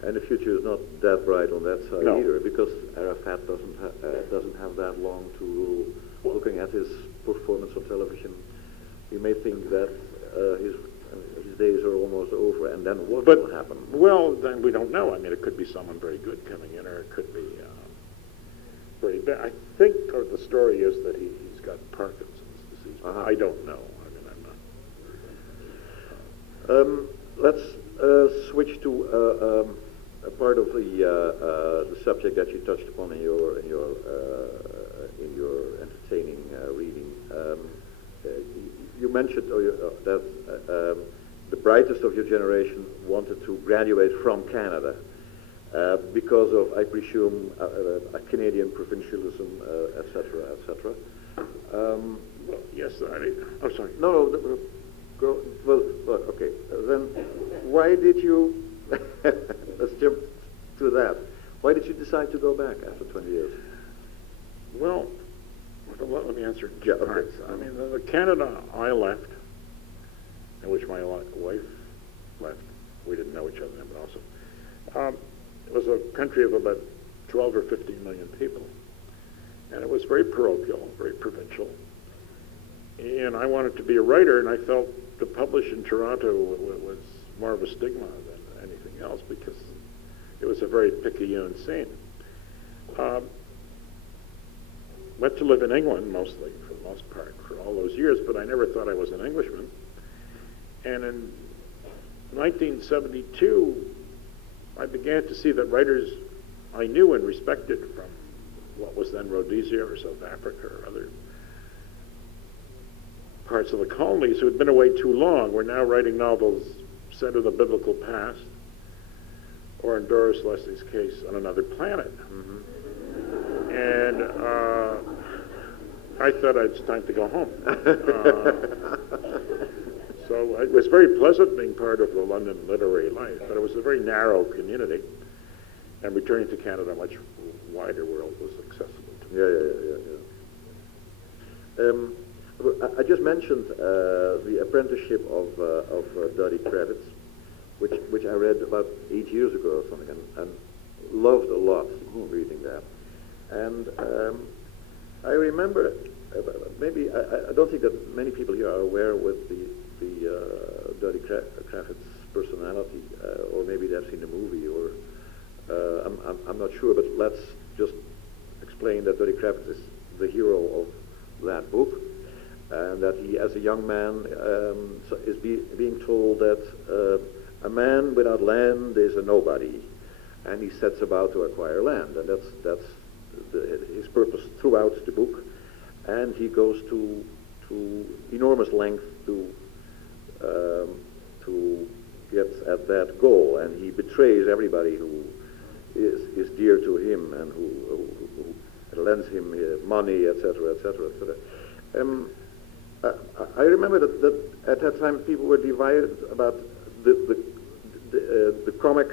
And the future is not that bright on that side No. either, because Arafat doesn't have that long to rule. Looking at his performance on television, you may think that his days are almost over, and then what will happen? Well, then we don't know. I mean, it could be someone very good coming in, or it could be very bad. I think the story is that he's got Parkinson's disease. But I don't know. I mean, I'm not. Let's switch to a part of the subject that you touched upon in your entertaining reading. You mentioned that the brightest of your generation wanted to graduate from Canada because of, I presume, a Canadian provincialism, etc., etc. Well, yes. Oh, sorry. No. Go. Well, okay. Then, why did you? Let's jump to that. Why did you decide to go back after 20 years? Well, let me answer in two Yeah, okay. parts. I mean, the Canada I left, in which my wife left, we didn't know each other then, but also, It was a country of about 12 or 15 million people. And it was very parochial, very provincial. And I wanted to be a writer, and I felt to publish in Toronto was more of a stigma than anything else because it was a very picayune scene. Went to live in England mostly, for the most part, for all those years, but I never thought I was an Englishman. And in 1972, I began to see that writers I knew and respected from what was then Rhodesia or South Africa or other parts of the colonies who had been away too long were now writing novels set in the biblical past, or in Doris Leslie's case, on another planet. And I thought it's time to go home. So it was very pleasant being part of the London literary life, but it was a very narrow community, and returning to Canada, a much wider world was accessible to me. I just mentioned the apprenticeship of Dirty Credits, which I read about 8 years ago or something, and loved a lot reading that. And I remember, maybe I don't think that many people here are aware with the Dirty Credits personality, or maybe they've seen the movie, or I'm not sure. But let's just explain that Dirty Credits is the hero of that book. And that he, as a young man, is being told that a man without land is a nobody, and he sets about to acquire land, and that's his purpose throughout the book. And he goes to enormous length to get at that goal, and he betrays everybody who is dear to him and who lends him money, etc., etc., etc. I remember that at that time people were divided about the comic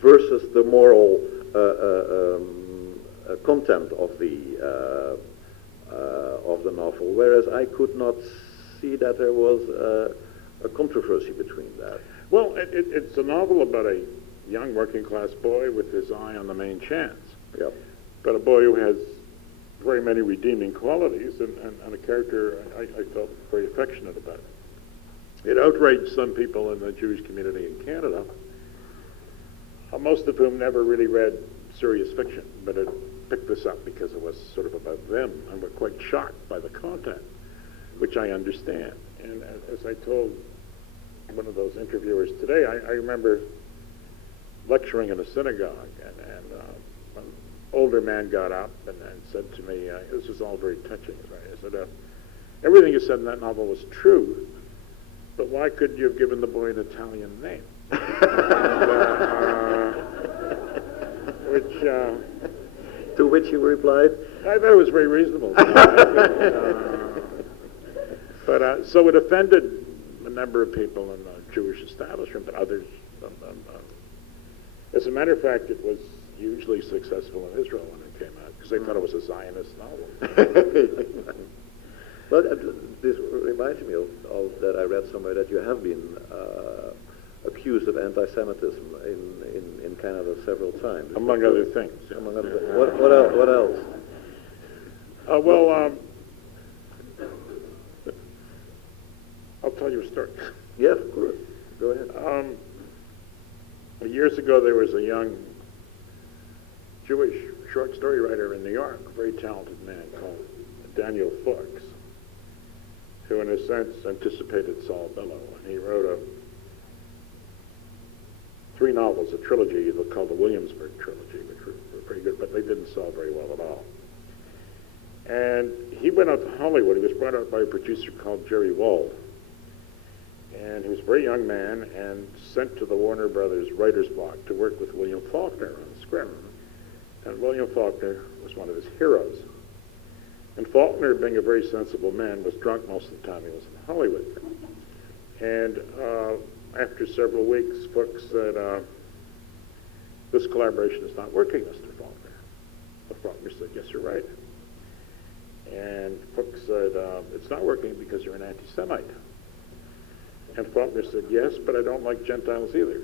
versus the moral content of the novel, whereas I could not see that there was a controversy between that. Well, it's a novel about a young working class boy with his eye on the main chance. Yep. But a boy who has very many redeeming qualities, and a character I felt very affectionate about. It outraged some people in the Jewish community in Canada, most of whom never really read serious fiction, but it picked this up because it was sort of about them, and were quite shocked by the content, which I understand. And as I told one of those interviewers today, I remember lecturing in a synagogue, and an older man got up and said to me, this was all very touching. I said, everything you said in that novel was true, but why couldn't you have given the boy an Italian name? To which you replied? I thought it was very reasonable. But so it offended a number of people in the Jewish establishment, but others. As a matter of fact, it was hugely successful in Israel when it came out, because they thought it was a Zionist novel. Well, this reminds me of that I read somewhere that you have been accused of anti-Semitism in Canada several times. Among other things. Yeah. Among other things. What else? I'll tell you a story. Yes, of course. Go ahead. Years ago, there was a young Jewish short story writer in New York, a very talented man called Daniel Fuchs, who in a sense anticipated Saul Bellow. And he wrote 3 novels, a trilogy called the Williamsburg Trilogy, which were pretty good, but they didn't sell very well at all. And he went out to Hollywood. He was brought out by a producer called Jerry Wald. And he was a very young man and sent to the Warner Brothers writer's block to work with William Faulkner on the script. And William Faulkner was one of his heroes. And Faulkner, being a very sensible man, was drunk most of the time he was in Hollywood. And after several weeks, Fuchs said, this collaboration is not working, Mr. Faulkner. But Faulkner said, yes, you're right. And Fuchs said, it's not working because you're an anti-Semite. And Faulkner said, yes, but I don't like Gentiles either.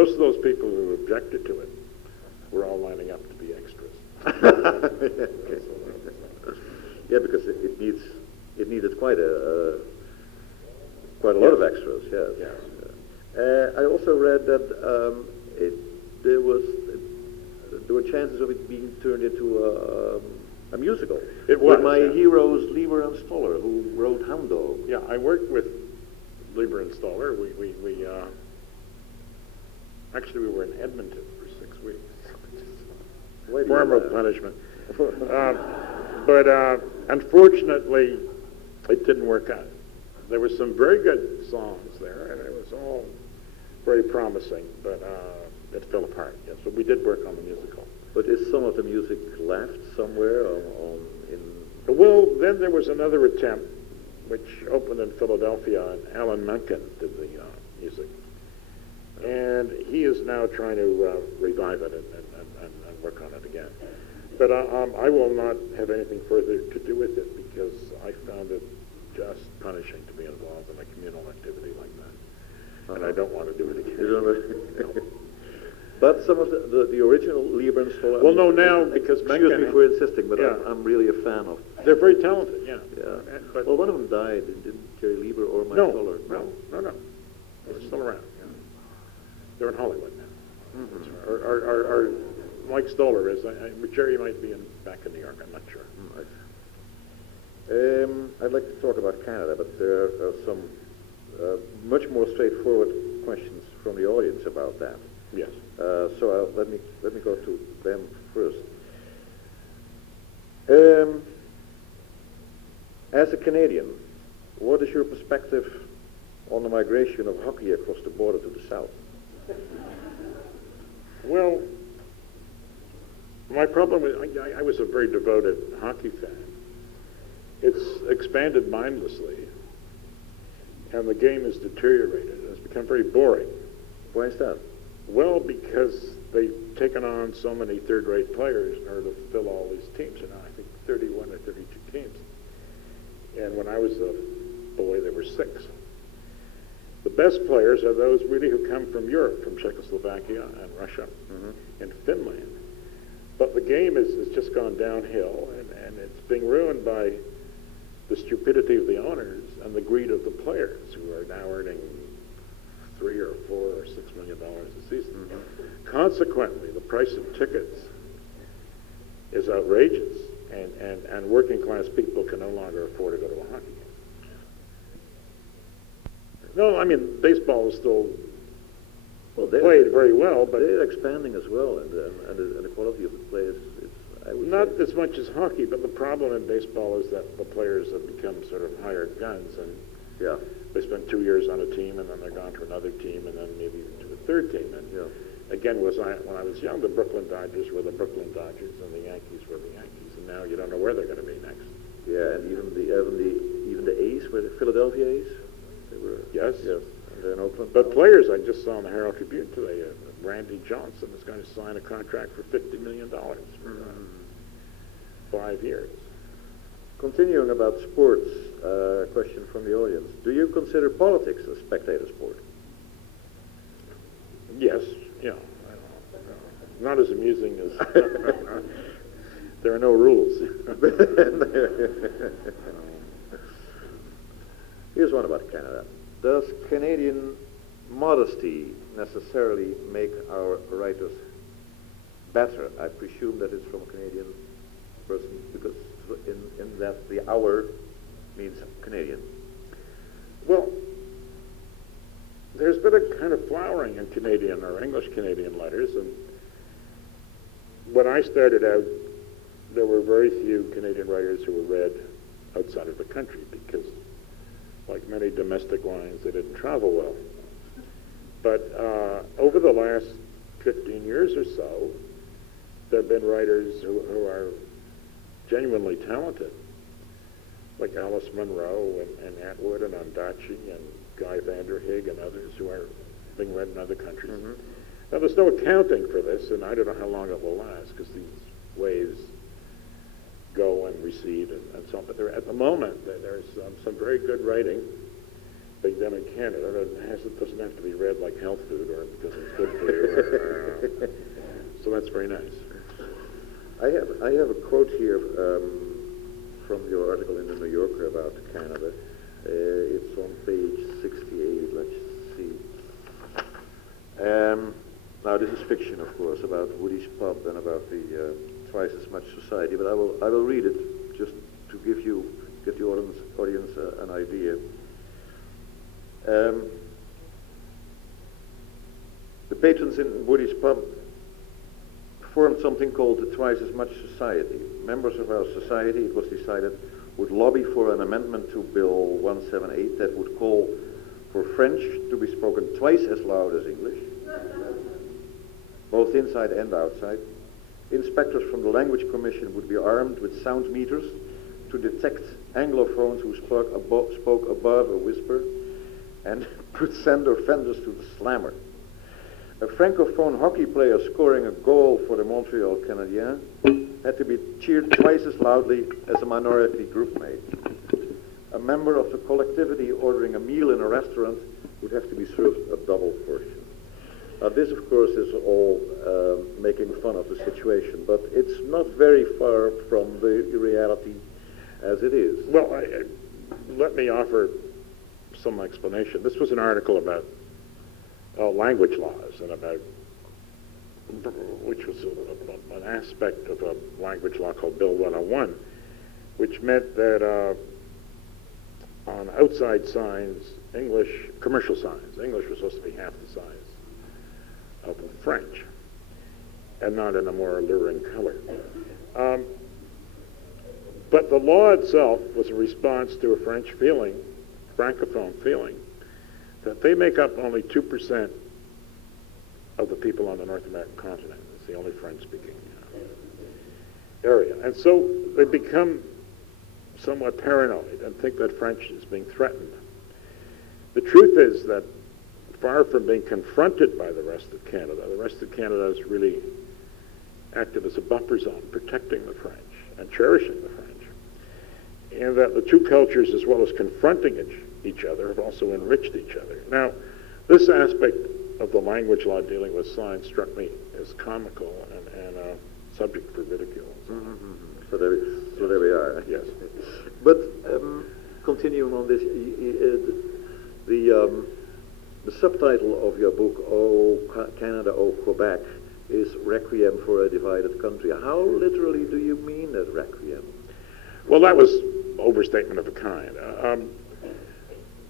most of those people who objected to it were all lining up to be extras. Yeah, because it needed quite a lot of extras. Yes. Yeah. I also read that there were chances of it being turned into a musical. It was. With my heroes, Lieber and Stoller, who wrote Hound Dog. Yeah, I worked with Lieber and Stoller. Actually, we were in Edmonton for 6 weeks. Form of punishment. But unfortunately, it didn't work out. There were some very good songs there, and it was all very promising, but it fell apart. Yes, but we did work on the musical. But is some of the music left somewhere Well, then there was another attempt, which opened in Philadelphia, and Alan Menken did the music. And he is now trying to revive it and work on it again. But I will not have anything further to do with it because I found it just punishing to be involved in a communal activity like that. And I don't want to do it again. No. But some of the original Lieber and Stoller... Well, no, now, because Mencken... Excuse me for insisting, but yeah. I'm really a fan of... They're very talented, yeah. But well, one of them died, didn't Jerry Lieber or Mike Stoller? No. They're still around. Yeah. They're in Hollywood now. Mm-hmm. Or Mike Stoller is. Jerry might be back in New York. I'm not sure. I'd like to talk about Canada, but there are some much more straightforward questions from the audience about that. Yes. So let me go to them first. As a Canadian, what is your perspective on the migration of hockey across the border to the south? Well, my problem is I was a very devoted hockey fan. It's expanded mindlessly, and the game has deteriorated. It's become very boring. Why is that? Well, because they've taken on so many third-rate players in order to fill all these teams. I think 31 or 32 teams. And when I was a boy, there were 6. The best players are those really who come from Europe, from Czechoslovakia and Russia and Finland. But the game has just gone downhill, and it's being ruined by the stupidity of the owners and the greed of the players, who are now earning $3 or $4 or $6 million a season. Consequently, the price of tickets is outrageous, and working class people can no longer afford to go to a hockey game. No, I mean, baseball is still played very well, but they're expanding as well, and the quality of the players is not as much as hockey. But the problem in baseball is that the players have become sort of hired guns, and they spend 2 years on a team, and then they're gone to another team, and then maybe to a third team. And again, when I was young, the Brooklyn Dodgers were the Brooklyn Dodgers, and the Yankees were the Yankees, and now you don't know where they're going to be next. Yeah, and even the A's, were the Philadelphia A's. They were yes, and they're in Oakland. But players, I just saw in the Herald Tribune today, Randy Johnson is going to sign a contract for $50 million for 5 years. Continuing about sports, question from the audience. Do you consider politics a spectator sport? Yes, not as amusing as... there are no rules. Here's one about Canada. Does Canadian modesty necessarily make our writers better? I presume that it's from a Canadian person, because in that the our means Canadian. Well, there's been a kind of flowering in Canadian or English Canadian letters, and when I started out, there were very few Canadian writers who were read outside of the country because, like many domestic lines, they didn't travel well. But over the last 15 years or so, there have been writers who are genuinely talented, like Alice Munro and Atwood and Ondaatje and Guy Vanderhig and others who are being read in other countries. Now, there's no accounting for this, and I don't know how long it will last, because these waves go and recede and so on. But at the moment, there's some very good writing being done in Canada. It doesn't have to be read like health food or because it's good for you. So that's very nice. I have a quote here from your article in the New Yorker about Canada. It's on page 68. Let's see. Now this is fiction, of course, about Woody's Pub and about the Twice as Much Society. But I will read it just to give the audience an idea. The patrons in Woody's Pub formed something called the Twice as Much Society. Members of our society, it was decided, would lobby for an amendment to Bill 178 that would call for French to be spoken twice as loud as English, both inside and outside. Inspectors from the Language Commission would be armed with sound meters to detect Anglophones who spoke above a whisper and could send offenders to the slammer. A Francophone hockey player scoring a goal for the Montreal Canadiens had to be cheered twice as loudly as a minority group mate. A member of the collectivity ordering a meal in a restaurant would have to be served a double portion. Now this, of course, is all making fun of the situation, but it's not very far from the reality as it is. Well, let me offer some explanation. This was an article about language laws and about, which was an aspect of a language law called Bill 101, which meant that on outside signs, commercial signs, English was supposed to be half the size of the French and not in a more alluring color. But the law itself was a response to a French feeling, Francophone feeling, that they make up only 2% of the people on the North American continent. It's the only French-speaking area. And so they become somewhat paranoid and think that French is being threatened. The truth is that far from being confronted by the rest of Canada is really acted as a buffer zone, protecting the French and cherishing the French. And that the two cultures, as well as confronting each other, have also enriched each other. Now, this aspect of the language law dealing with signs struck me as comical and a subject for ridicule. Mm-hmm. So there we are. Yes. But continuing on this, the subtitle of your book, "Oh Canada, Oh Quebec," is Requiem for a Divided Country. How literally do you mean that requiem? Well, that was overstatement of a kind.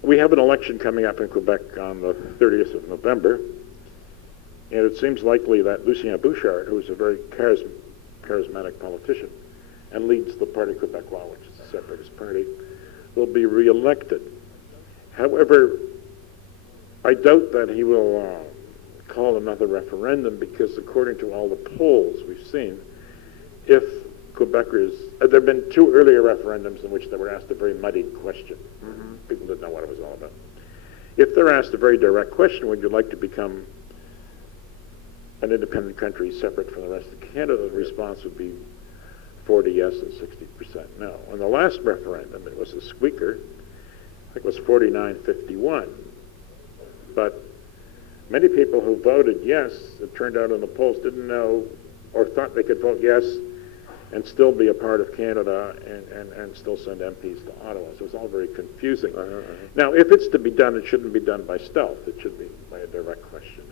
We have an election coming up in Quebec on the 30th of November, and it seems likely that Lucien Bouchard, who is a very charismatic politician and leads the Parti Québécois, which is a separatist party, will be re-elected. However, I doubt that he will call another referendum because, according to all the polls we've seen, if Quebecers, there have been two earlier referendums in which they were asked a very muddied question. Mm-hmm. People didn't know what it was all about. If they're asked a very direct question, would you like to become an independent country separate from the rest of Canada, the response would be 40 yes and 60% no. On the last referendum, it was a squeaker. I think it was 49-51. But many people who voted yes, it turned out in the polls, didn't know or thought they could vote yes and still be a part of Canada and still send MPs to Ottawa. So it's all very confusing. Now, if it's to be done, it shouldn't be done by stealth. It should be by a direct question.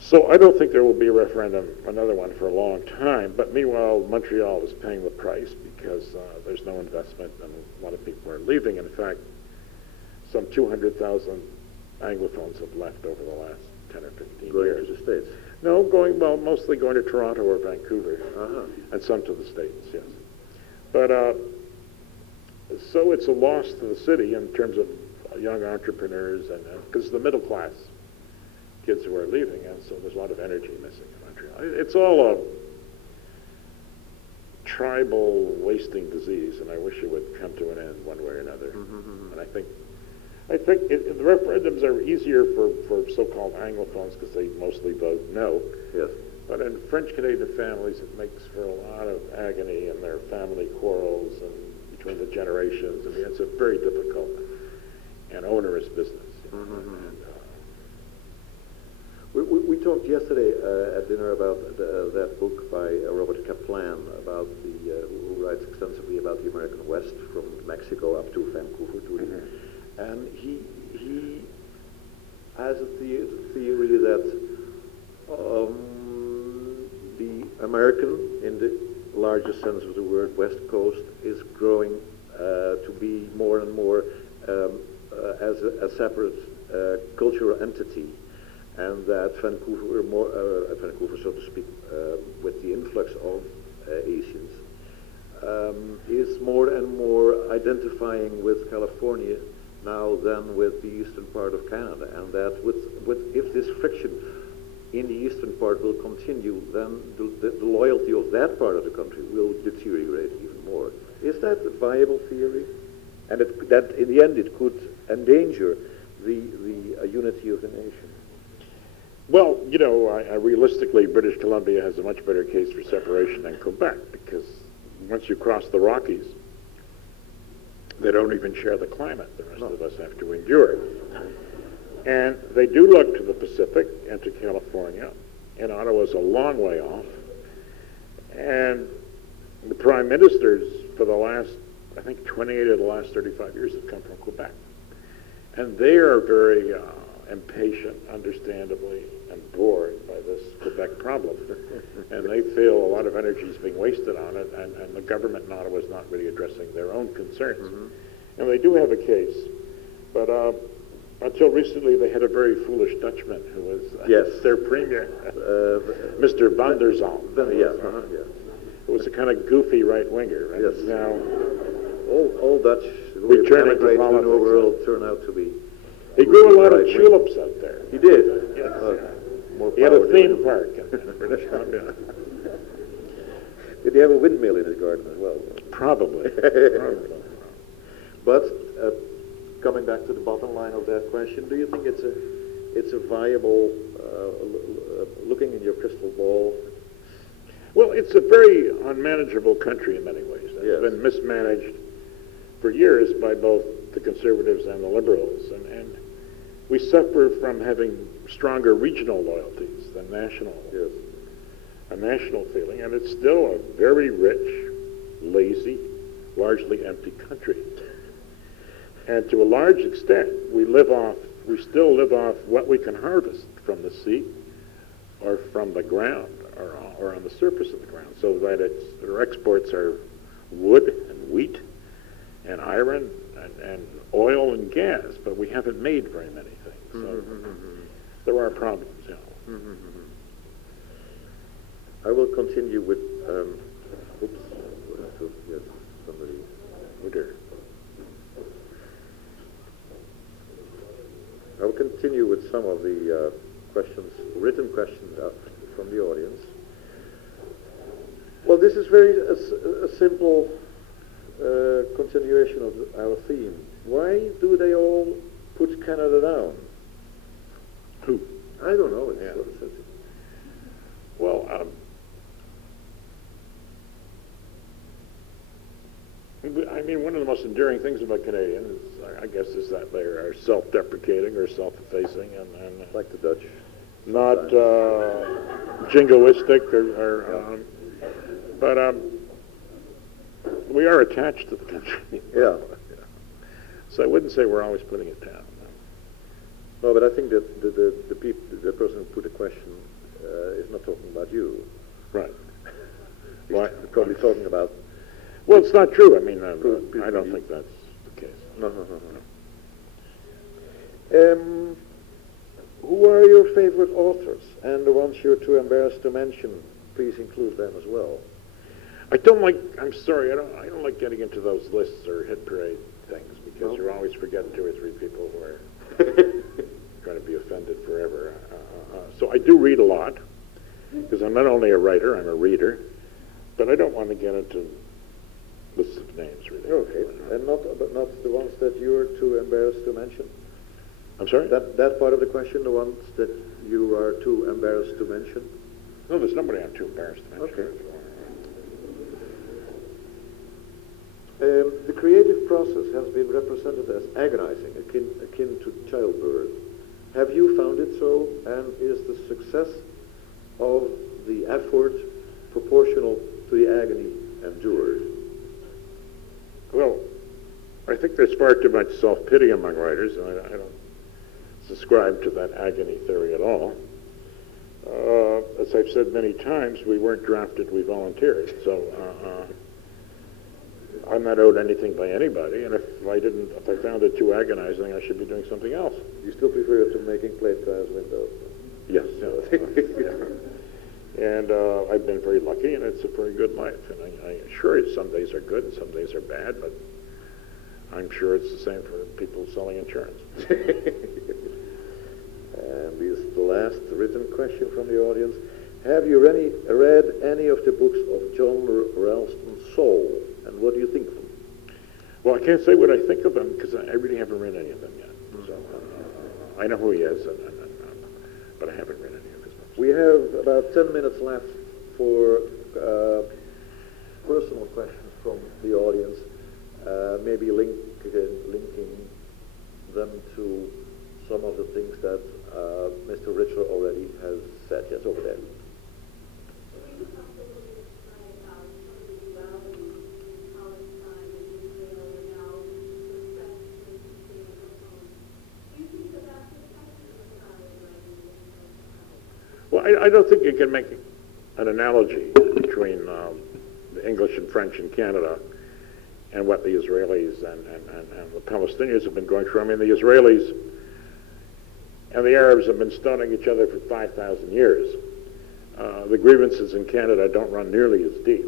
So I don't think there will be a referendum, another one, for a long time. But meanwhile, Montreal is paying the price because there's no investment and a lot of people are leaving. In fact, some 200,000 Anglophones have left over the last 10 or 15 going years. to the States? No, mostly going to Toronto or Vancouver, and some to the States, yes. But so it's a loss to the city in terms of young entrepreneurs and because the middle class kids who are leaving, and so there's a lot of energy missing in Montreal. It's all a tribal wasting disease, and I wish it would come to an end one way or another. Mm-hmm. And I think the referendums are easier for so-called Anglophones because they mostly vote no. Yes. But in French-Canadian families, it makes for a lot of agony in their family quarrels and between the generations. I mean, it's a very difficult and onerous business. We talked yesterday at dinner about that book by Robert Kaplan about who writes extensively about the American West from Mexico up to Vancouver, and he has a theory that the American, in the largest sense of the word, West Coast is growing to be more and more as a separate cultural entity. And that Vancouver, so to speak, with the influx of Asians, is more and more identifying with California now than with the eastern part of Canada, and that if this friction in the eastern part will continue, then the loyalty of that part of the country will deteriorate even more. Is that a viable theory? And that in the end it could endanger the unity of the nation? Well, you know, realistically, British Columbia has a much better case for separation than Quebec, because once you cross the Rockies, they don't even share the climate the rest of us have to endure. And they do look to the Pacific and to California, and Ottawa's a long way off. And the prime ministers for the last, I think 28 of the last 35 years have come from Quebec. And they are very impatient, understandably, and bored by this Quebec problem. And they feel a lot of energy is being wasted on it, and the government in Ottawa is not really addressing their own concerns. And they do have a case, but until recently they had a very foolish Dutchman who was their premier, Mr. Van der Zalm. It was a kind of goofy right-winger. And yes. Now, all Dutch who returning to emigrate to the politics, New World turn out to be. He grew a lot of tulips out there. He did. Yes. More He had a power to theme him. park in British Columbia. Did he have a windmill in his garden as well? Probably. But coming back to the bottom line of that question, do you think it's a viable, looking in your crystal ball? Well, it's a very unmanageable country in many ways. It's Yes. been mismanaged for years by both the conservatives and the liberals, and we suffer from having stronger regional loyalties than a national feeling, and it's still a very rich, lazy, largely empty country. And to a large extent, we still live off what we can harvest from the sea or from the ground or on the surface of the ground, so that our exports are wood and wheat and iron and oil and gas, but we haven't made very many things. So there are problems, you know. I will continue with, oops, we'll have to get somebody here. I will continue with some of the written questions from the audience. Well, this is very a simple continuation of our theme. Why do they all put Canada down? Who? I don't know. Well, I mean, one of the most enduring things about Canadians, I guess, is that they are self-deprecating or self-effacing, and like the Dutch, not jingoistic but we are attached to the country. Yeah. So I wouldn't say we're always putting it down. No, but I think that the person who put the question is not talking about you. Right. He's probably talking about. Well, it's not true. I mean, I don't think that's the case. No. Who are your favorite authors? And the ones you're too embarrassed to mention, please include them as well. I'm sorry, I don't like getting into those lists or hit parade things, because you always forget 2 or 3 people who are going to be offended forever. So I do read a lot, because I'm not only a writer, I'm a reader, but I don't want to get into lists of names, really. Okay, and not the ones that you're too embarrassed to mention? I'm sorry? That part of the question, the ones that you are too embarrassed to mention? No, there's nobody I'm too embarrassed to mention. Okay. The creative process has been represented as agonizing, akin to childbirth. Have you found it so? And is the success of the effort proportional to the agony endured? Well, I think there's far too much self-pity among writers, and I don't subscribe to that agony theory at all. As I've said many times, we weren't drafted, we volunteered. So I'm not owed anything by anybody, and if I found it too agonizing, I should be doing something else. You still prefer to making plate glass windows? Yes. And I've been very lucky, and it's a very good life. And sure, some days are good and some days are bad, but I'm sure it's the same for people selling insurance. And this is the last written question from the audience. Have you read any of the books of John Ralston Saul, and what do you think of them? Well, I can't say what I think of them because I really haven't read any of them yet. So I know who he is, but I haven't read any of his books. We have about 10 minutes left for personal questions from the audience, maybe linking them to some of the things that Mr. Richler already has said. Yes, over there. Well, I don't think you can make an analogy between the English and French in Canada and what the Israelis and the Palestinians have been going through. I mean, the Israelis and the Arabs have been stoning each other for 5,000 years. The grievances in Canada don't run nearly as deep.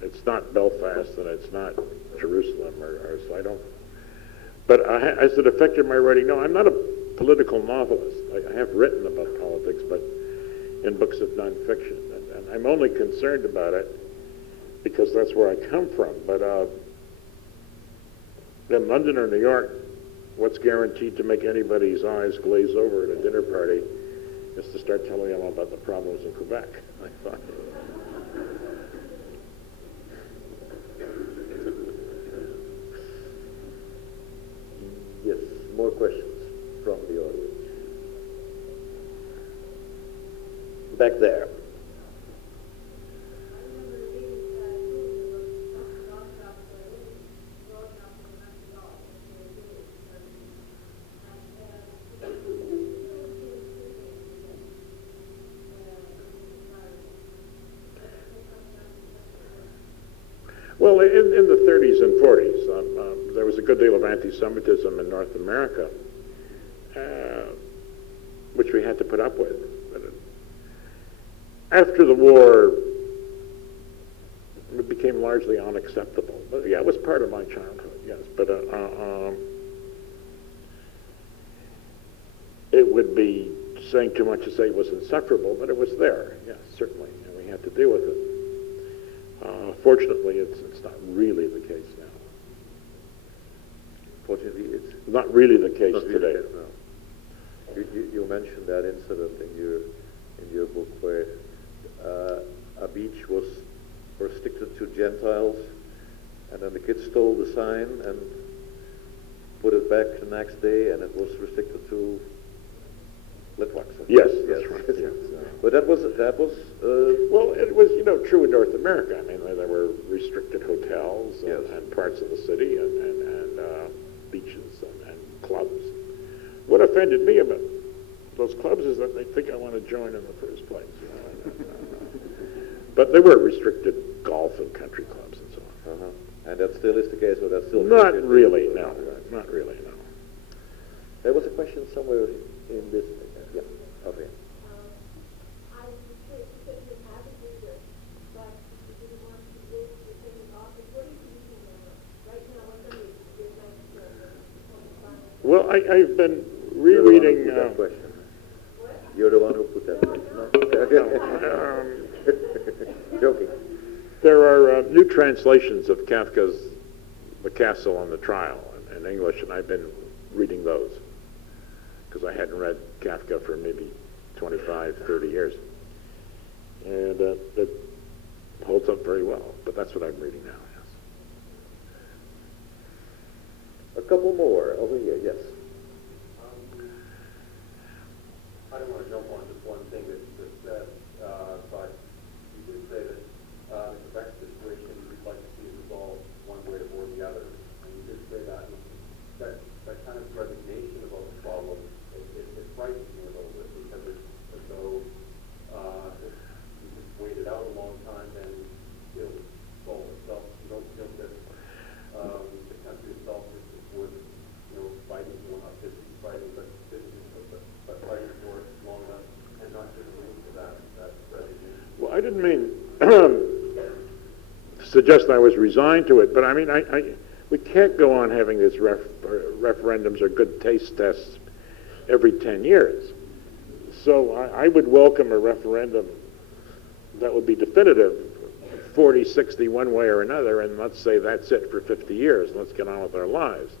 It's not Belfast and it's not Jerusalem so I don't. But has it affected my writing? No, I'm not a political novelist. I have written about politics, but in books of nonfiction. And I'm only concerned about it because that's where I come from. But in London or New York, what's guaranteed to make anybody's eyes glaze over at a dinner party is to start telling them about the problems in Quebec, I thought. Yes, more questions from the audience. Back there. Well, in the 30s and 40s, there was a good deal of anti-Semitism in North America, which we had to put up with. After the war, it became largely unacceptable. But yeah, it was part of my childhood, yes. But it would be saying too much to say it was insufferable, but it was there, yes, certainly, and we had to deal with it. Fortunately, it's not really the case now. Fortunately, it's not really the case not really today. the case, no. You mentioned that incident in your book where a beach was restricted to Gentiles, and then the kids stole the sign and put it back the next day, and it was restricted to Litwax. Yes, that's right. Yes. But that was well, it was true in North America. I mean, there were restricted hotels and parts of the city and beaches and clubs. What offended me about those clubs is that they think I want to join in the first place. But there were restricted golf and country clubs and so on. And that still is the case, or that's still not really, no. Not really, no. There was a question somewhere in this. Yeah, over here. I was curious, you said you have a reader, but you didn't want to go to the same office. What are you reading right now? What's on your next Well, I've been rereading. That question. You're the one who put that question. No. Joking. There are new translations of Kafka's The Castle and the Trial in English, and I've been reading those because I hadn't read Kafka for maybe 25, 30 years. And it holds up very well, but that's what I'm reading now, yes. couple more over here, yes. I don't want to jump on just one thing that you just said, but you did say that the Quebec situation you'd like to see resolved one way or the other. And you did say that. That kind of resignation about the problem, it frightens me a little bit because it's as though if you just waited out a long time, then it'll solve itself. You don't think that the country itself would, fighting, not physically fighting, but fighting for it long enough and not just leading to that resignation. Well, I didn't mean to suggest I was resigned to it, but I mean, we can't go on having these referendums or good taste tests every 10 years. So I would welcome a referendum that would be definitive, 40, 60, one way or another, and let's say that's it for 50 years, and let's get on with our lives.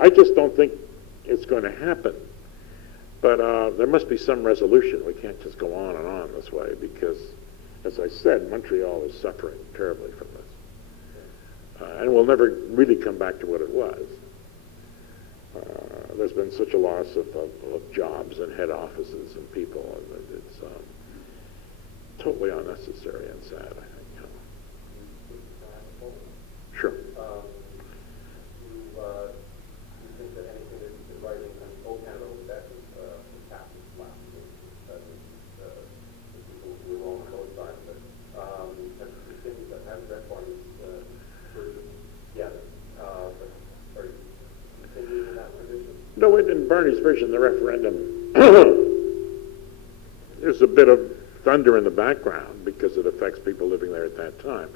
I just don't think it's going to happen. But there must be some resolution. We can't just go on and on this way because, as I said, Montreal is suffering terribly from this. And we'll never really come back to what it was. There's been such a loss of jobs and head offices and people, and it's totally unnecessary and sad, I think. Sure. Do you think that anything that you've been writing on O Canada that is happening last week, that the people who were on both sides of it, have you things that haven't read Barney's version yet? But are you continuing in that tradition? No, in Barney's version, the referendum, there's a bit of thunder in the background because it affects people living there at that time.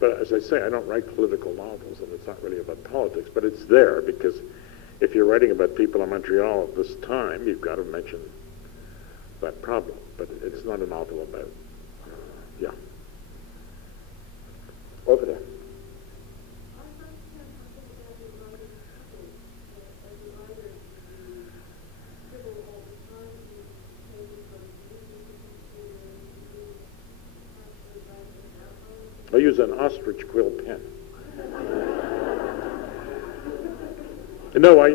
But as I say, I don't write political novels, and it's not really about politics, but it's there because if you're writing about people in Montreal at this time, you've got to mention that problem. But it's not a novel about, yeah. Over there. I use an ostrich quill pen. No, I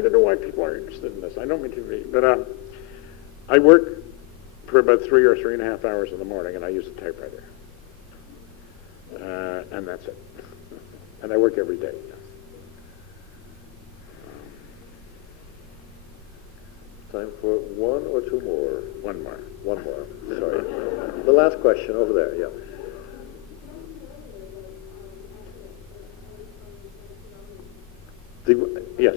don't know why people are interested in this. I don't mean to be, but I work for about 3 or 3.5 hours in the morning, and I use a typewriter. And that's it. And I work every day. Time for one or two more? One more. One more, sorry. The last question over there, yeah. Yes.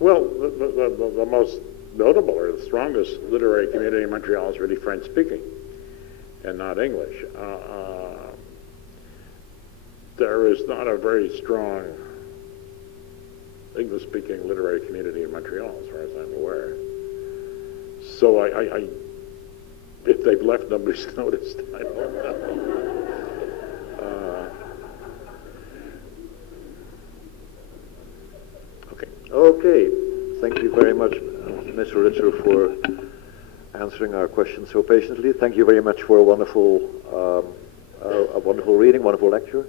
Well, the most notable or the strongest literary community in Montreal is really French-speaking and not English. There is not a very strong English-speaking literary community in Montreal, as far as I'm aware. So I if they've left, nobody's noticed. I don't know. Okay. Okay. Thank you very much, Mr. Richler, for answering our questions so patiently. Thank you very much for a wonderful reading, wonderful lecture.